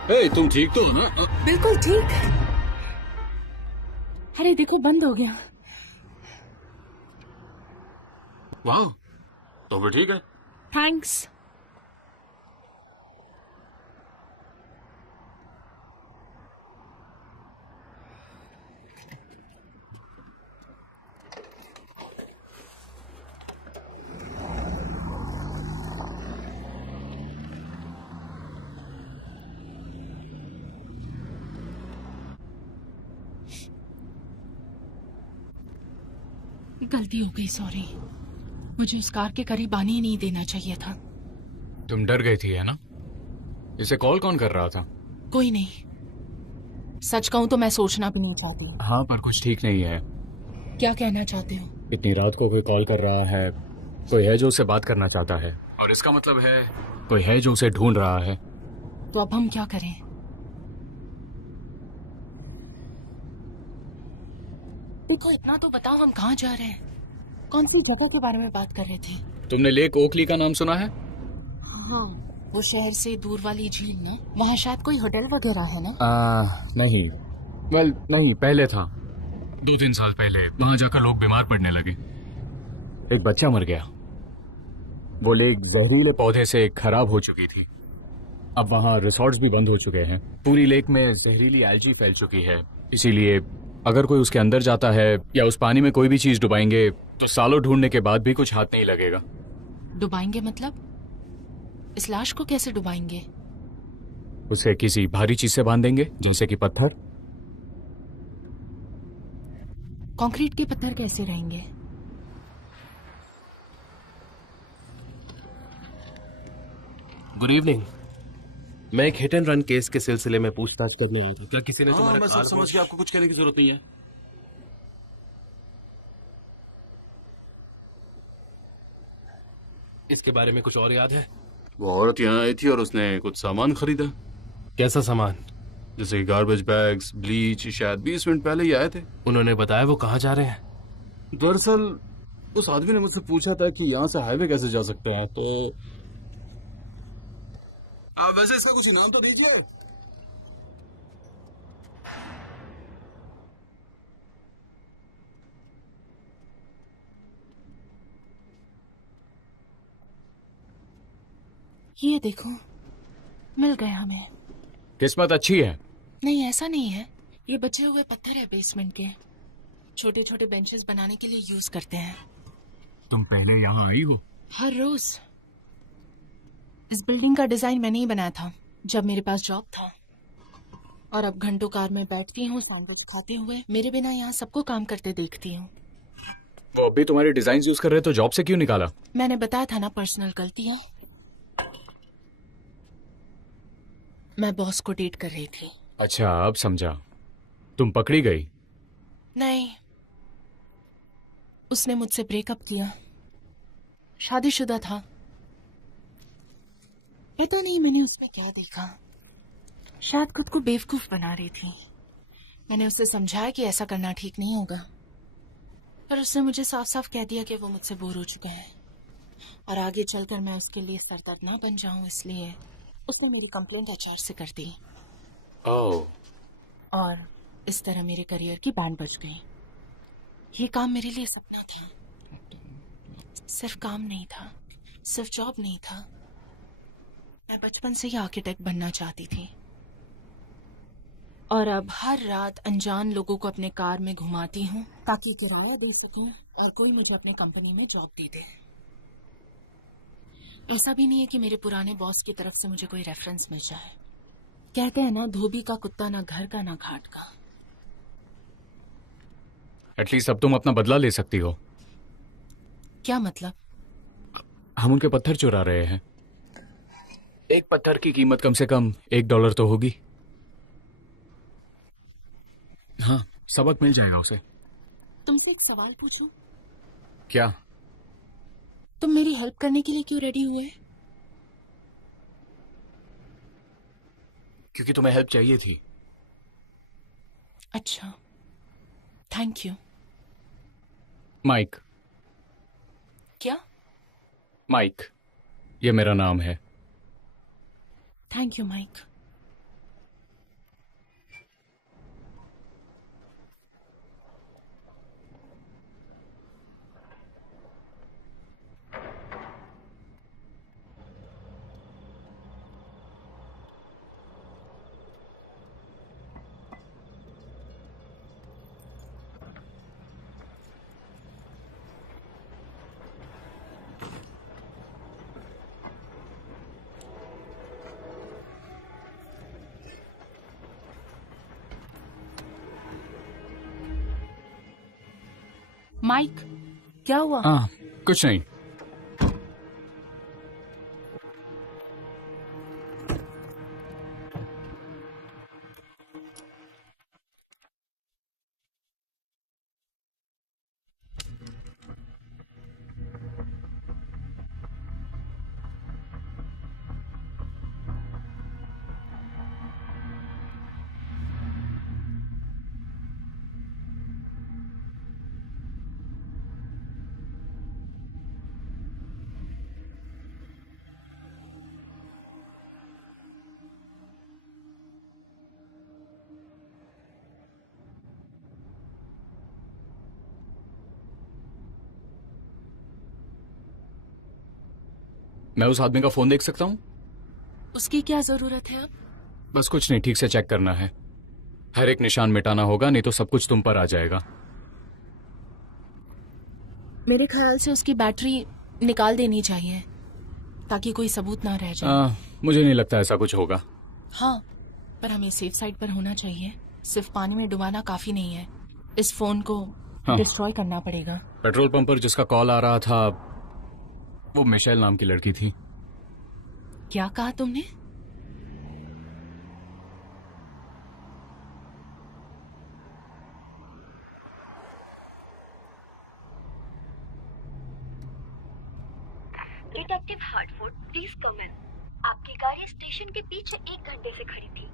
हे, तुम ठीक तो हो ना? बिल्कुल ठीक। अरे देखो, बंद हो गया। वाह, तो फिर ठीक है। थैंक्स। गलती हो गई, सॉरी। मुझे उस कार के करीब आने ही नहीं देना चाहिए था। तुम डर गई थी है ना? इसे कॉल कौन कर रहा था? कोई नहीं। सच कहूं तो मैं सोचना भी नहीं चाहती। हाँ, पर कुछ ठीक नहीं है। क्या कहना चाहते हो? इतनी रात को कोई कॉल कर रहा है, कोई है जो उससे बात करना चाहता है, और इसका मतलब है कोई है जो उसे ढूंढ रहा है। तो अब हम क्या करें? देखो, इतना तो बताओ, हम कहाँ जा रहे हैं? कौन सी जगह के बारे में बात कर रहे थे? तुमने लेक ओकली का नाम सुना है? हाँ, वो शहर से दूर वाली झील ना? वहाँ शायद कोई होटल वगैरह है ना? नहीं। नहीं, पहले था। 2-3 साल पहले वहां जाकर लोग बीमार पड़ने लगे। एक बच्चा मर गया। वो लेक जहरीले पौधे से खराब हो चुकी थी। अब वहां रिसोर्ट्स भी बंद हो चुके हैं। पूरी लेक में जहरीली एल्गी फैल चुकी है। इसीलिए अगर कोई उसके अंदर जाता है या उस पानी में कोई भी चीज डुबाएंगे तो सालों ढूंढने के बाद भी कुछ हाथ नहीं लगेगा। डुबाएंगे मतलब? इस लाश को कैसे डुबाएंगे? उसे किसी भारी चीज से बांधेंगे, जैसे कि पत्थर। कंक्रीट के पत्थर कैसे रहेंगे? Good evening. मैं एक हिट एंड रन केस के सिलसिले में पूछताछ करने आया था। क्या किसी ने तुम्हारा मैं सब समझ गया, आपको कुछ कहने की जरूरत नहीं है। इसके बारे में कुछ और याद है? वो औरत यहाँ आई थी और उसने कुछ सामान खरीदा। कैसा सामान? जैसे कि गार्बेज बैग्स, ब्लीच। शायद 20 मिनट पहले ही आए थे। उन्होंने बताया वो कहाँ जा रहे हैं? दरअसल उस आदमी ने मुझसे पूछा था कि यहाँ से हाईवे कैसे जा सकते हैं, तो आप वैसे इसका कुछ इनाम तो दीजिए। ये देखो, मिल गए हमें। किस्मत अच्छी है। नहीं, ऐसा नहीं है। ये बचे हुए पत्थर है बेसमेंट के। छोटे छोटे बेंचेस बनाने के लिए यूज करते हैं। तुम पहले यहाँ आई हो? हर रोज। इस बिल्डिंग का डिजाइन मैंने ही बनाया था जब मेरे पास जॉब था। और अब घंटों कार में बैठती हूँ सैंडविच खाते हुए। मेरे बिना यहाँ सबको काम करते देखती हूँ। वो अभी तुम्हारे डिजाइन यूज कर रहे, तो जॉब से क्यों निकाला? मैंने बताया था ना, पर्सनल गलती है। मैं बॉस को डेट कर रही थी। अच्छा, अब समझा। तुम पकड़ी गई? नहीं, उसने मुझसे ब्रेकअप किया। शादीशुदा था। पता नहीं मैंने उसमें क्या देखा, शायद खुद को बेवकूफ बना रही थी। मैंने उससे समझाया कि ऐसा करना ठीक नहीं होगा, पर उसने मुझे साफ साफ कह दिया कि वो मुझसे बोर हो चुका है और आगे चलकर मैं उसके लिए सरदर्द ना बन जाऊं, इसलिए उसने मेरी कंप्लेंट एचआर से कर दी। ओह, और इस तरह मेरे करियर की बैंड बज गई। ये काम मेरे लिए सपना था, सिर्फ काम नहीं था, सिर्फ जॉब नहीं था। मैं बचपन से ही आर्किटेक्ट बनना चाहती थी और अब हर रात अनजान लोगों को अपने कार में घुमाती हूँ ताकि किराया दे सकूं और कोई मुझे अपनी कंपनी में जॉब दे दे। ऐसा भी नहीं है कि मेरे पुराने बॉस की तरफ से मुझे कोई रेफरेंस मिल जाए। कहते हैं ना, धोबी का कुत्ता ना घर का ना घाट का। एटलीस्ट अब तुम अपना बदला ले सकती हो। क्या मतलब? हम उनके पत्थर चुरा रहे हैं। एक पत्थर की कीमत कम से कम $1 तो होगी। हाँ, सबक मिल जाएगा उसे। तुमसे एक सवाल पूछूं? क्या? तुम मेरी हेल्प करने के लिए क्यों रेडी हुए? क्योंकि तुम्हें हेल्प चाहिए थी। अच्छा, थैंक यू। माइक। क्या? माइक, ये मेरा नाम है। Thank you mic. माइक, क्या हुआ? हाँ, कुछ नहीं। मैं उस आदमी का फोन देख सकता हूँ? उसकी क्या जरूरत है अब? बस कुछ नहीं, ठीक से चेक करना है। हर एक निशान मिटाना होगा, नहीं तो सब कुछ तुम पर आ जाएगा। मेरे ख्याल से उसकी बैटरी निकाल देनी चाहिए ताकि कोई सबूत ना रह जाए। मुझे नहीं लगता ऐसा कुछ होगा। हाँ, पर हमें सेफ साइड पर होना चाहिए। सिर्फ पानी में डुबाना काफी नहीं है, इस फोन को डिस्ट्रॉय करना पड़ेगा। पेट्रोल पंप पर जिसका कॉल आ रहा था वो मिशेल नाम की लड़की थी। क्या कहा तुमने? डिटेक्टिव हार्टफोर्ड, प्लीज कम इन। आपकी गाड़ी स्टेशन के पीछे 1 घंटे से खड़ी थी।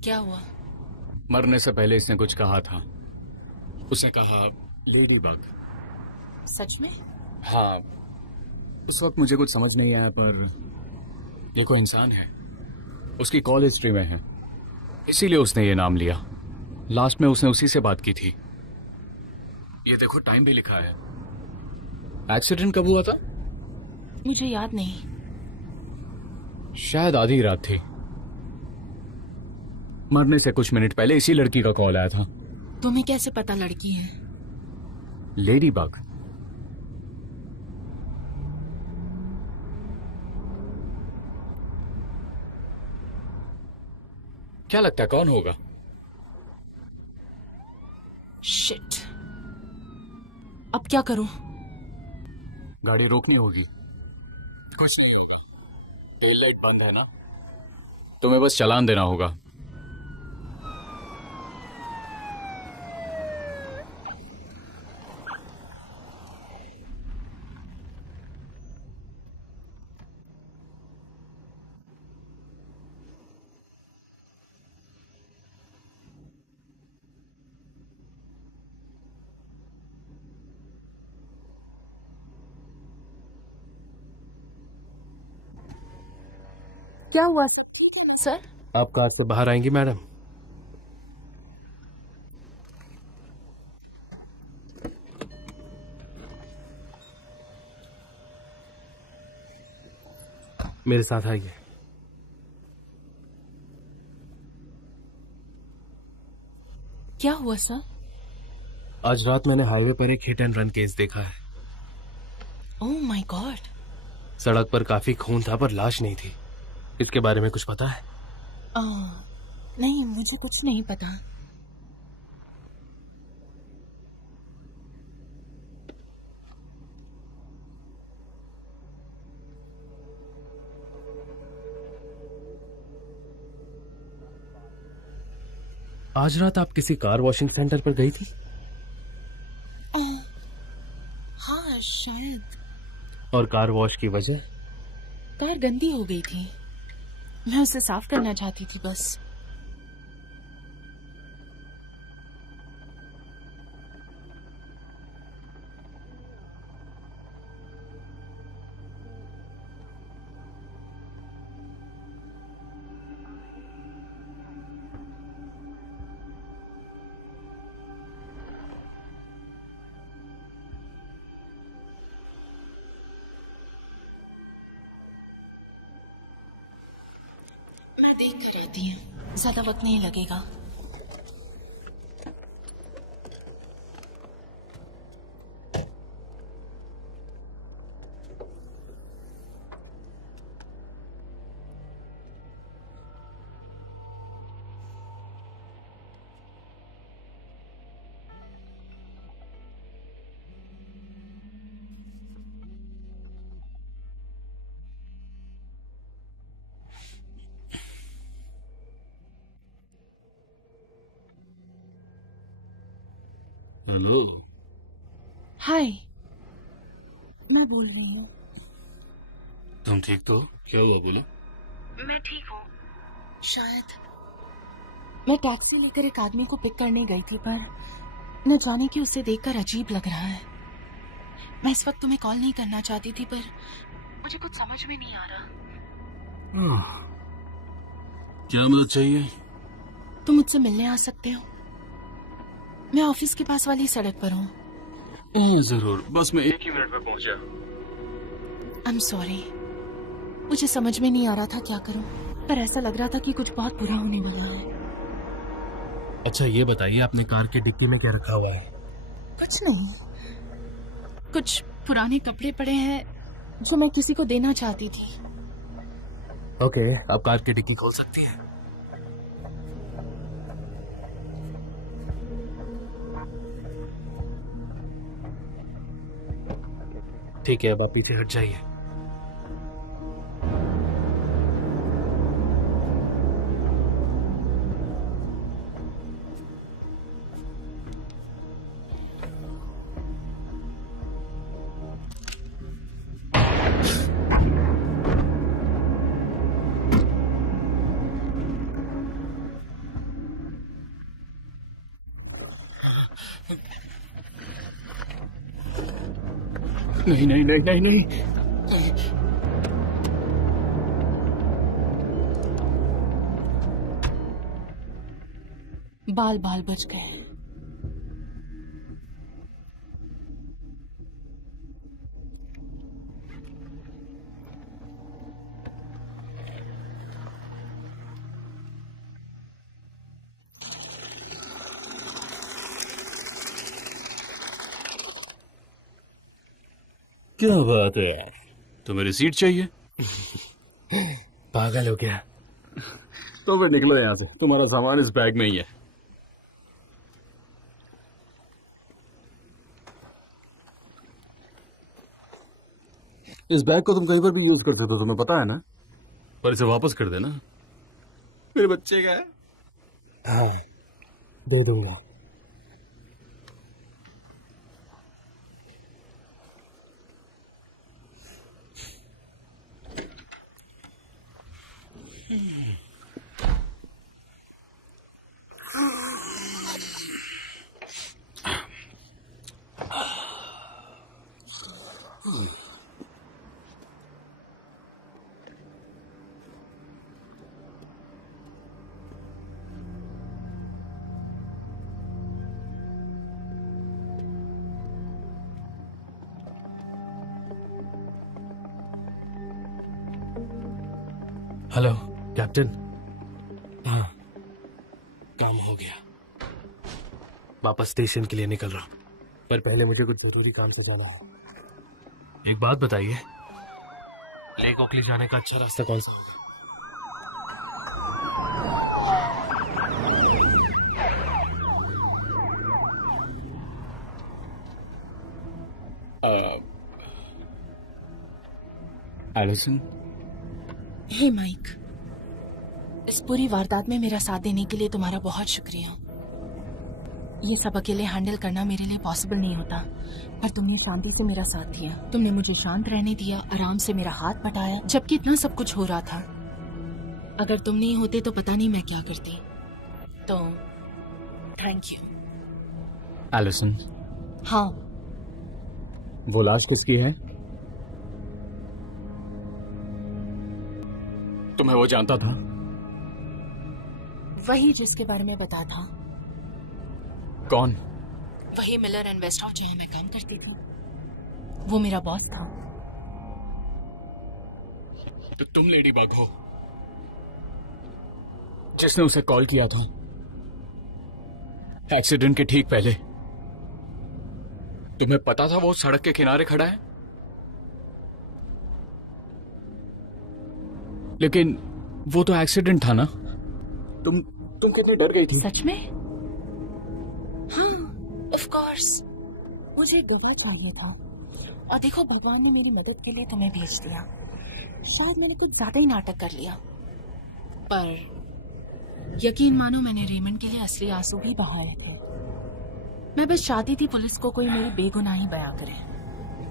क्या हुआ? मरने से पहले इसने कुछ कहा था। उसने कहा लेडी बग। सच में? हाँ, उस वक्त मुझे कुछ समझ नहीं आया, पर ये कोई इंसान है, उसकी कॉल हिस्ट्री में है, इसीलिए उसने ये नाम लिया। लास्ट में उसने उसी से बात की थी। ये देखो, टाइम भी लिखा है। एक्सीडेंट कब हुआ था? मुझे याद नहीं। शायद आधी रात थी। मरने से कुछ मिनट पहले इसी लड़की का कॉल आया था। तुम्हें कैसे पता लड़की है? Lady bug. क्या लगता है कौन होगा? शिट, अब क्या करूं? गाड़ी रोकनी होगी। कुछ नहीं होगा, टेल लाइट बंद है ना, तुम्हें बस चालान देना होगा। क्या हुआ सर? आप कार से बाहर आएंगी मैडम? मेरे साथ आइए। क्या हुआ सर? आज रात मैंने हाईवे पर एक हिट एंड रन केस देखा है। Oh my God. सड़क पर काफी खून था पर लाश नहीं थी। इसके बारे में कुछ पता है? नहीं, मुझे कुछ नहीं पता। आज रात आप किसी कार वॉशिंग सेंटर पर गई थी? हाँ शायद। और कार वॉश की वजह? कार गंदी हो गई थी, मैं उसे साफ करना चाहती थी बस। मैं देख कर रहती हूँ, ज्यादा वक्त नहीं लगेगा। हेलो। हाय, मैं बोल रही हूँ। तुम ठीक तो? क्या हुआ बोले? मैं ठीक हूँ। शायद मैं टैक्सी लेकर एक आदमी को पिक करने गई थी, पर न जाने कि उसे देखकर अजीब लग रहा है। मैं इस वक्त तुम्हें कॉल नहीं करना चाहती थी, पर मुझे कुछ समझ में नहीं आ रहा। क्या मदद चाहिए? तुम मुझसे मिलने आ सकते हो? मैं ऑफिस के पास वाली सड़क पर हूँ। जरूर, बस मैं 1 ही मिनट में पहुंच जाऊँ। आई एम सॉरी, मुझे समझ में नहीं आ रहा था क्या करूं, पर ऐसा लग रहा था कि कुछ बहुत बुरा होने वाला है। अच्छा ये बताइए, आपने कार के डिक्की में क्या रखा हुआ है? कुछ नहीं, कुछ पुराने कपड़े पड़े हैं जो मैं किसी को देना चाहती थी। ओके, आप कार की डिक्की खोल सकती हैं। ठीक है, अब आप पीछे हट जाइए। नहीं नहीं नहीं नहीं नहीं, बाल बाल बच गए। क्या बात है यार, तुम्हें रिसीट चाहिए? पागल हो गया? तो फिर निकलो यहाँ से, तुम्हारा सामान इस बैग में ही है। इस बैग को तुम कहीं पर भी यूज कर सकते हो, तुम्हें पता है ना? पर इसे वापस कर देना। मेरे बच्चे का है। हाँ, दे दूंगा। Hello captain. हाँ, काम हो गया। वापस स्टेशन के लिए निकल रहा हूँ, पर पहले मुझे कुछ जरूरी काम से जाना है। एक बात बताइए, लेक ओकली जाने का अच्छा रास्ता कौन सा? एलिसन, हे माइक, इस पूरी वारदात में मेरा साथ देने के लिए तुम्हारा बहुत शुक्रिया। ये सब अकेले हैंडल करना मेरे लिए पॉसिबल नहीं होता, पर तुमने शांति से मेरा साथ दिया। तुमने मुझे शांत रहने दिया, आराम से मेरा हाथ बटाया, जबकि इतना सब कुछ हो रहा था। अगर तुम नहीं होते तो पता नहीं मैं क्या करती। तो थैंक यू। एलिसन, हाँ, वो लाश किसकी है? तुम्हें वो जानता था? वही जिसके बारे में बता था। कौन? वही मिलर एंड वेस्टहाउस जहां मैं काम करती थी। वो मेरा बॉस था। तो तुम लेडी बग हो जिसने उसे कॉल किया था एक्सीडेंट के ठीक पहले। तुम्हें पता था वो सड़क के किनारे खड़ा है, लेकिन वो तो एक्सीडेंट था ना। तुम कितने डर गई थी? सच में? हाँ, ऑफ कोर्स। मुझे डूबा चाहिए था, और देखो भगवान ने मेरी मदद के लिए तुम्हें भेज दिया। शायद मैंने कुछ ज्यादा ही नाटक कर लिया, पर यकीन मानो मैंने रेमंड के लिए असली आंसू भी बहाए थे। मैं बस चाहती थी पुलिस को कोई मेरी बेगुनाही बयां करे,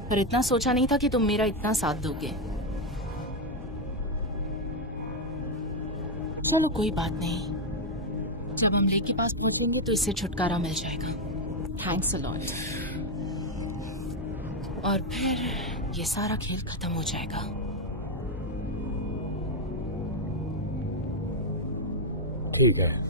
पर इतना सोचा नहीं था कि तुम मेरा इतना साथ दोगे। चलो कोई बात नहीं, जब हम लेक के पास पहुंचेंगे तो इससे छुटकारा मिल जाएगा। Thanks a lot. और फिर ये सारा खेल खत्म हो जाएगा। ठीक है।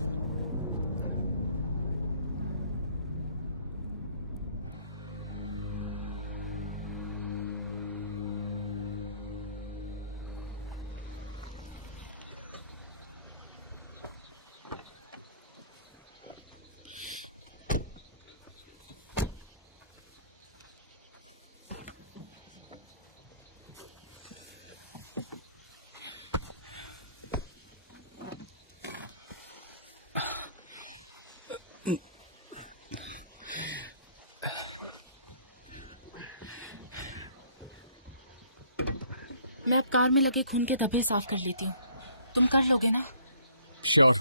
मैं अब कार में लगे खून के धब्बे साफ कर लेती हूँ। तुम कर लोगे ना? श्योर।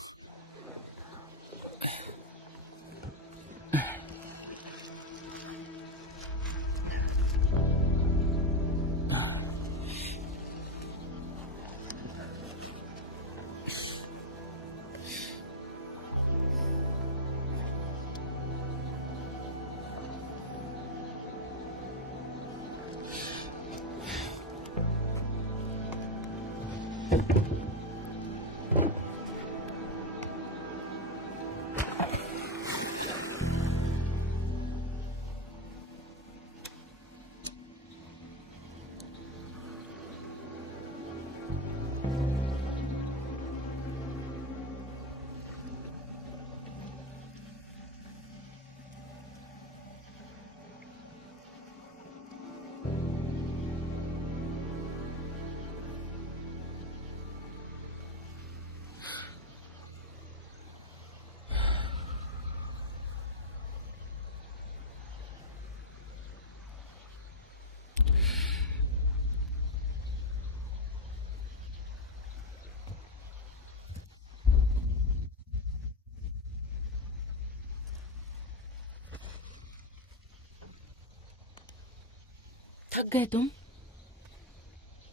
थक गए तुम?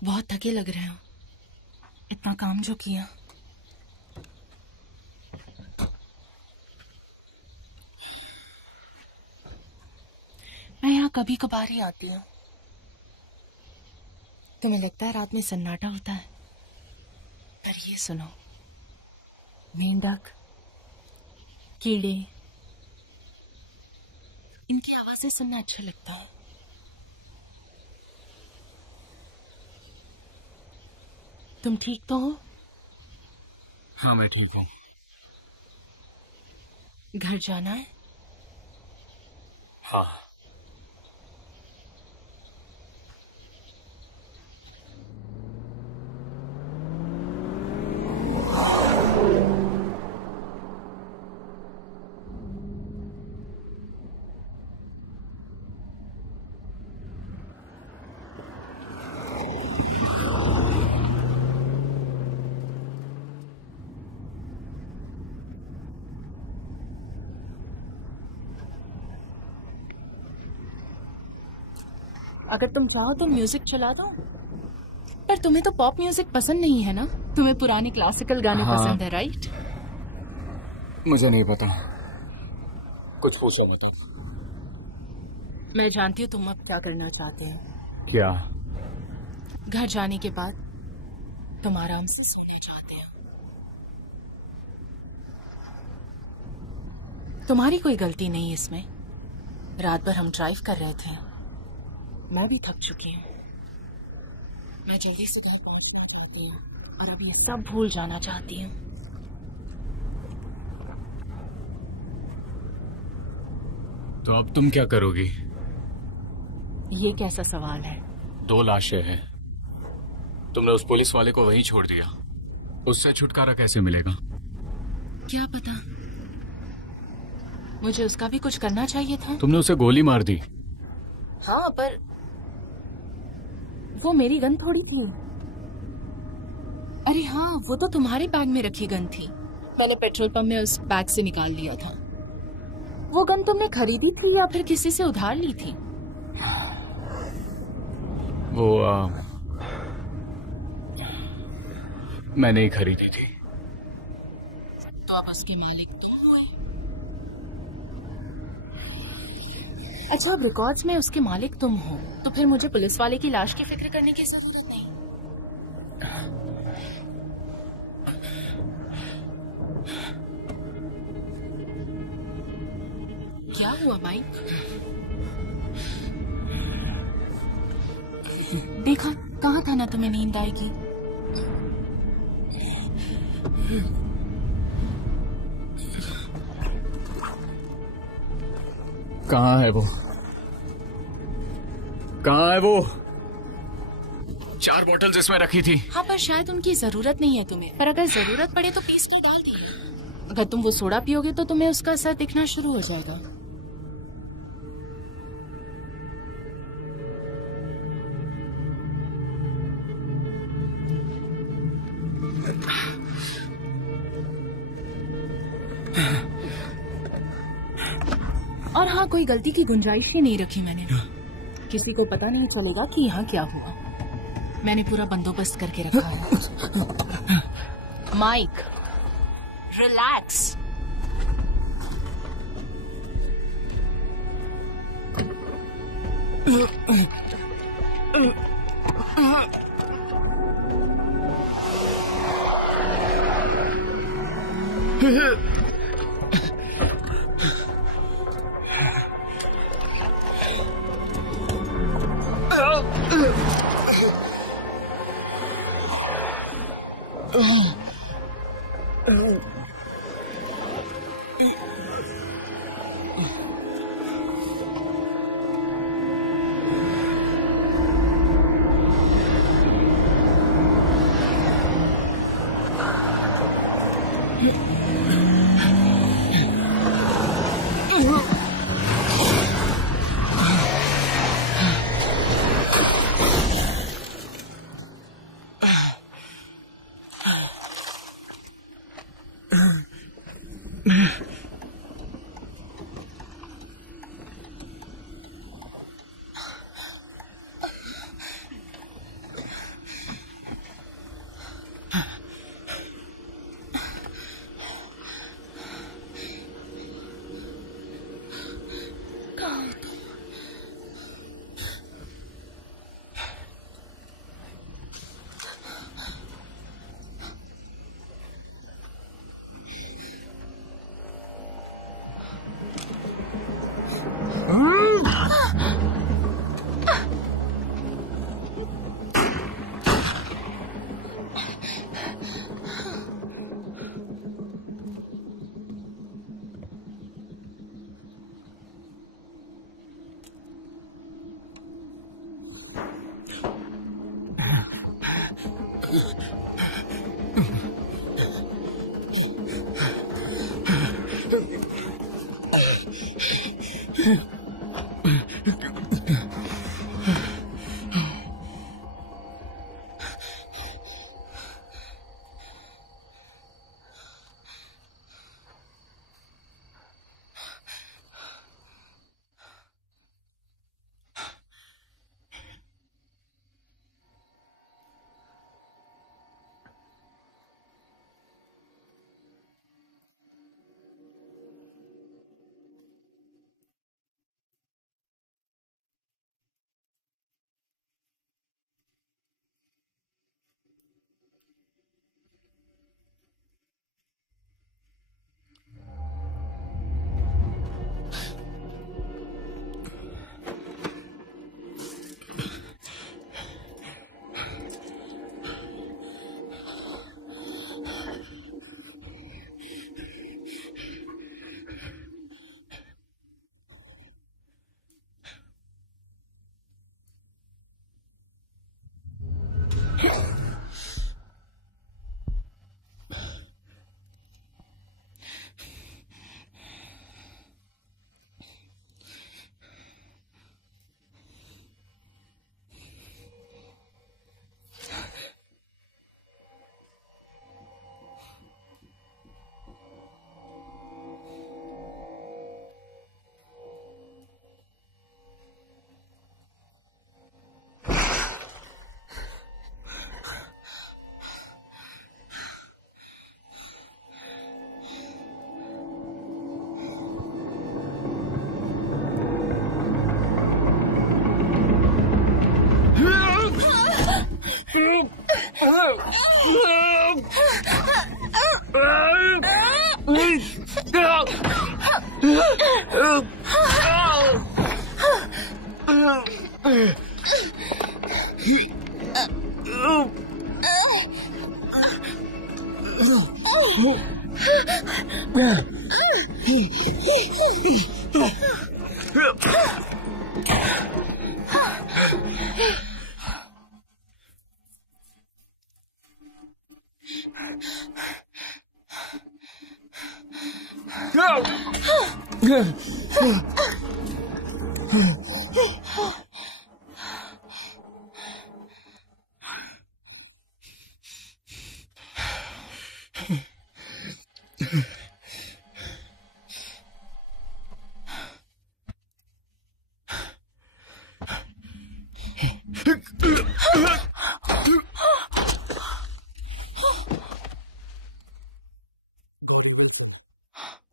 बहुत थके लग रहे हो। इतना काम जो किया। मैं यहाँ कभी कभार ही आती हूँ। तुम्हें लगता है रात में सन्नाटा होता है, पर ये सुनो, मेंढक, कीड़े, इनकी आवाजें सुनना अच्छा लगता है। तुम ठीक तो हो? हाँ मैं ठीक हूँ। घर जाना है? हाँ। अगर तुम चाहो तो म्यूजिक चला दो, पर तुम्हें तो पॉप म्यूजिक पसंद नहीं है ना? तुम्हें पुराने क्लासिकल गाने हाँ। पसंद है, राइट? मुझे नहीं पता, कुछ पूछा नहीं था। मैं जानती हूँ तुम अब क्या करना चाहते हैं। क्या? घर जाने के बाद तुम आराम से सोने चाहते हो। तुम्हारी कोई गलती नहीं इसमें। रात भर हम ड्राइव कर रहे थे, मैं भी थक चुकी हूँ। मैं जल्दी से घर पहुंचना चाहती हूँ और अभी सब भूल जाना चाहती हूँ। तो अब तुम क्या करोगी? ये कैसा सवाल है? 2 लाशें हैं, तुमने उस पुलिस वाले को वहीं छोड़ दिया, उससे छुटकारा कैसे मिलेगा? क्या पता, मुझे उसका भी कुछ करना चाहिए था। तुमने उसे गोली मार दी। हाँ, पर वो मेरी गन थोड़ी थी। अरे हाँ, वो तो तुम्हारे बैग में रखी गन थी। मैंने पेट्रोल पंप में उस बैग से निकाल लिया था। वो गन तुमने खरीदी थी या फिर किसी से उधार ली थी? वो मैंने ही खरीदी थी। तो अब उसके मालिक क्यों हुए? अच्छा, अब रिकॉर्ड्स में उसके मालिक तुम हो, तो फिर मुझे पुलिस वाले की लाश की फिक्र करने की जरूरत नहीं। क्या हुआ माइक? देखा, कहा था ना तुम्हें नींद आएगी। कहाँ है वो? कहाँ है वो? 4 बॉटल्स इसमें रखी थी। हाँ, पर शायद उनकी जरूरत नहीं है तुम्हें। पर अगर जरूरत पड़े तो पीस कर डाल दिए। अगर तुम वो सोडा पियोगे तो तुम्हें उसका असर दिखना शुरू हो जाएगा। और हाँ, कोई गलती की गुंजाइश ही नहीं रखी मैंने। किसी को पता नहीं चलेगा कि यहाँ क्या हुआ। मैंने पूरा बंदोबस्त करके रखा है। Mike, relax.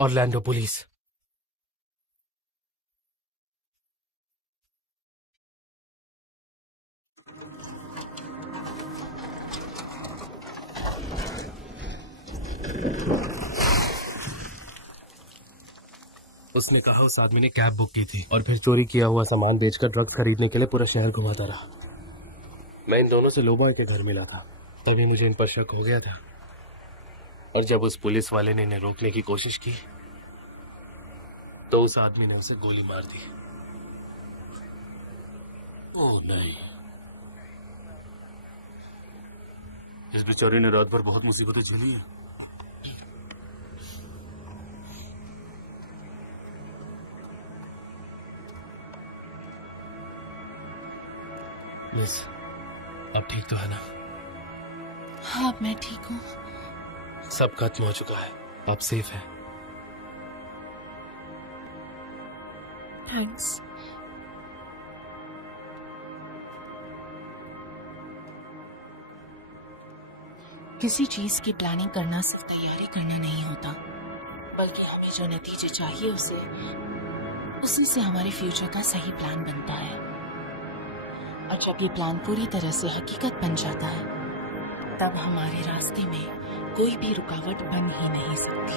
Orlando police. उसने कहा उस आदमी ने कैब बुक की थी और फिर चोरी किया हुआ सामान बेचकर ड्रग्स खरीदने के लिए पूरा शहर घुमाता रहा। मैं इन दोनों से लोबॉय के घर मिला था, तभी मुझे इन पर शक हो गया था। और जब उस पुलिस वाले ने इन्हें रोकने की कोशिश की तो उस आदमी ने उसे गोली मार दी। ओह नहीं, इस बेचारे ने रात भर बहुत मुसीबतें झेली हैं। मिस, अब ठीक तो है ना? हाँ, मैं ठीक हूँ। सब खत्म हो चुका है, आप सेफ हैं। थैंक्स। किसी चीज की प्लानिंग करना सिर्फ तैयारी करना नहीं होता, बल्कि हमें जो नतीजे चाहिए उसी से हमारे फ्यूचर का सही प्लान बनता है। और जब ये प्लान पूरी तरह से हकीकत बन जाता है, तब हमारे रास्ते में कोई भी रुकावट बन ही नहीं सकती।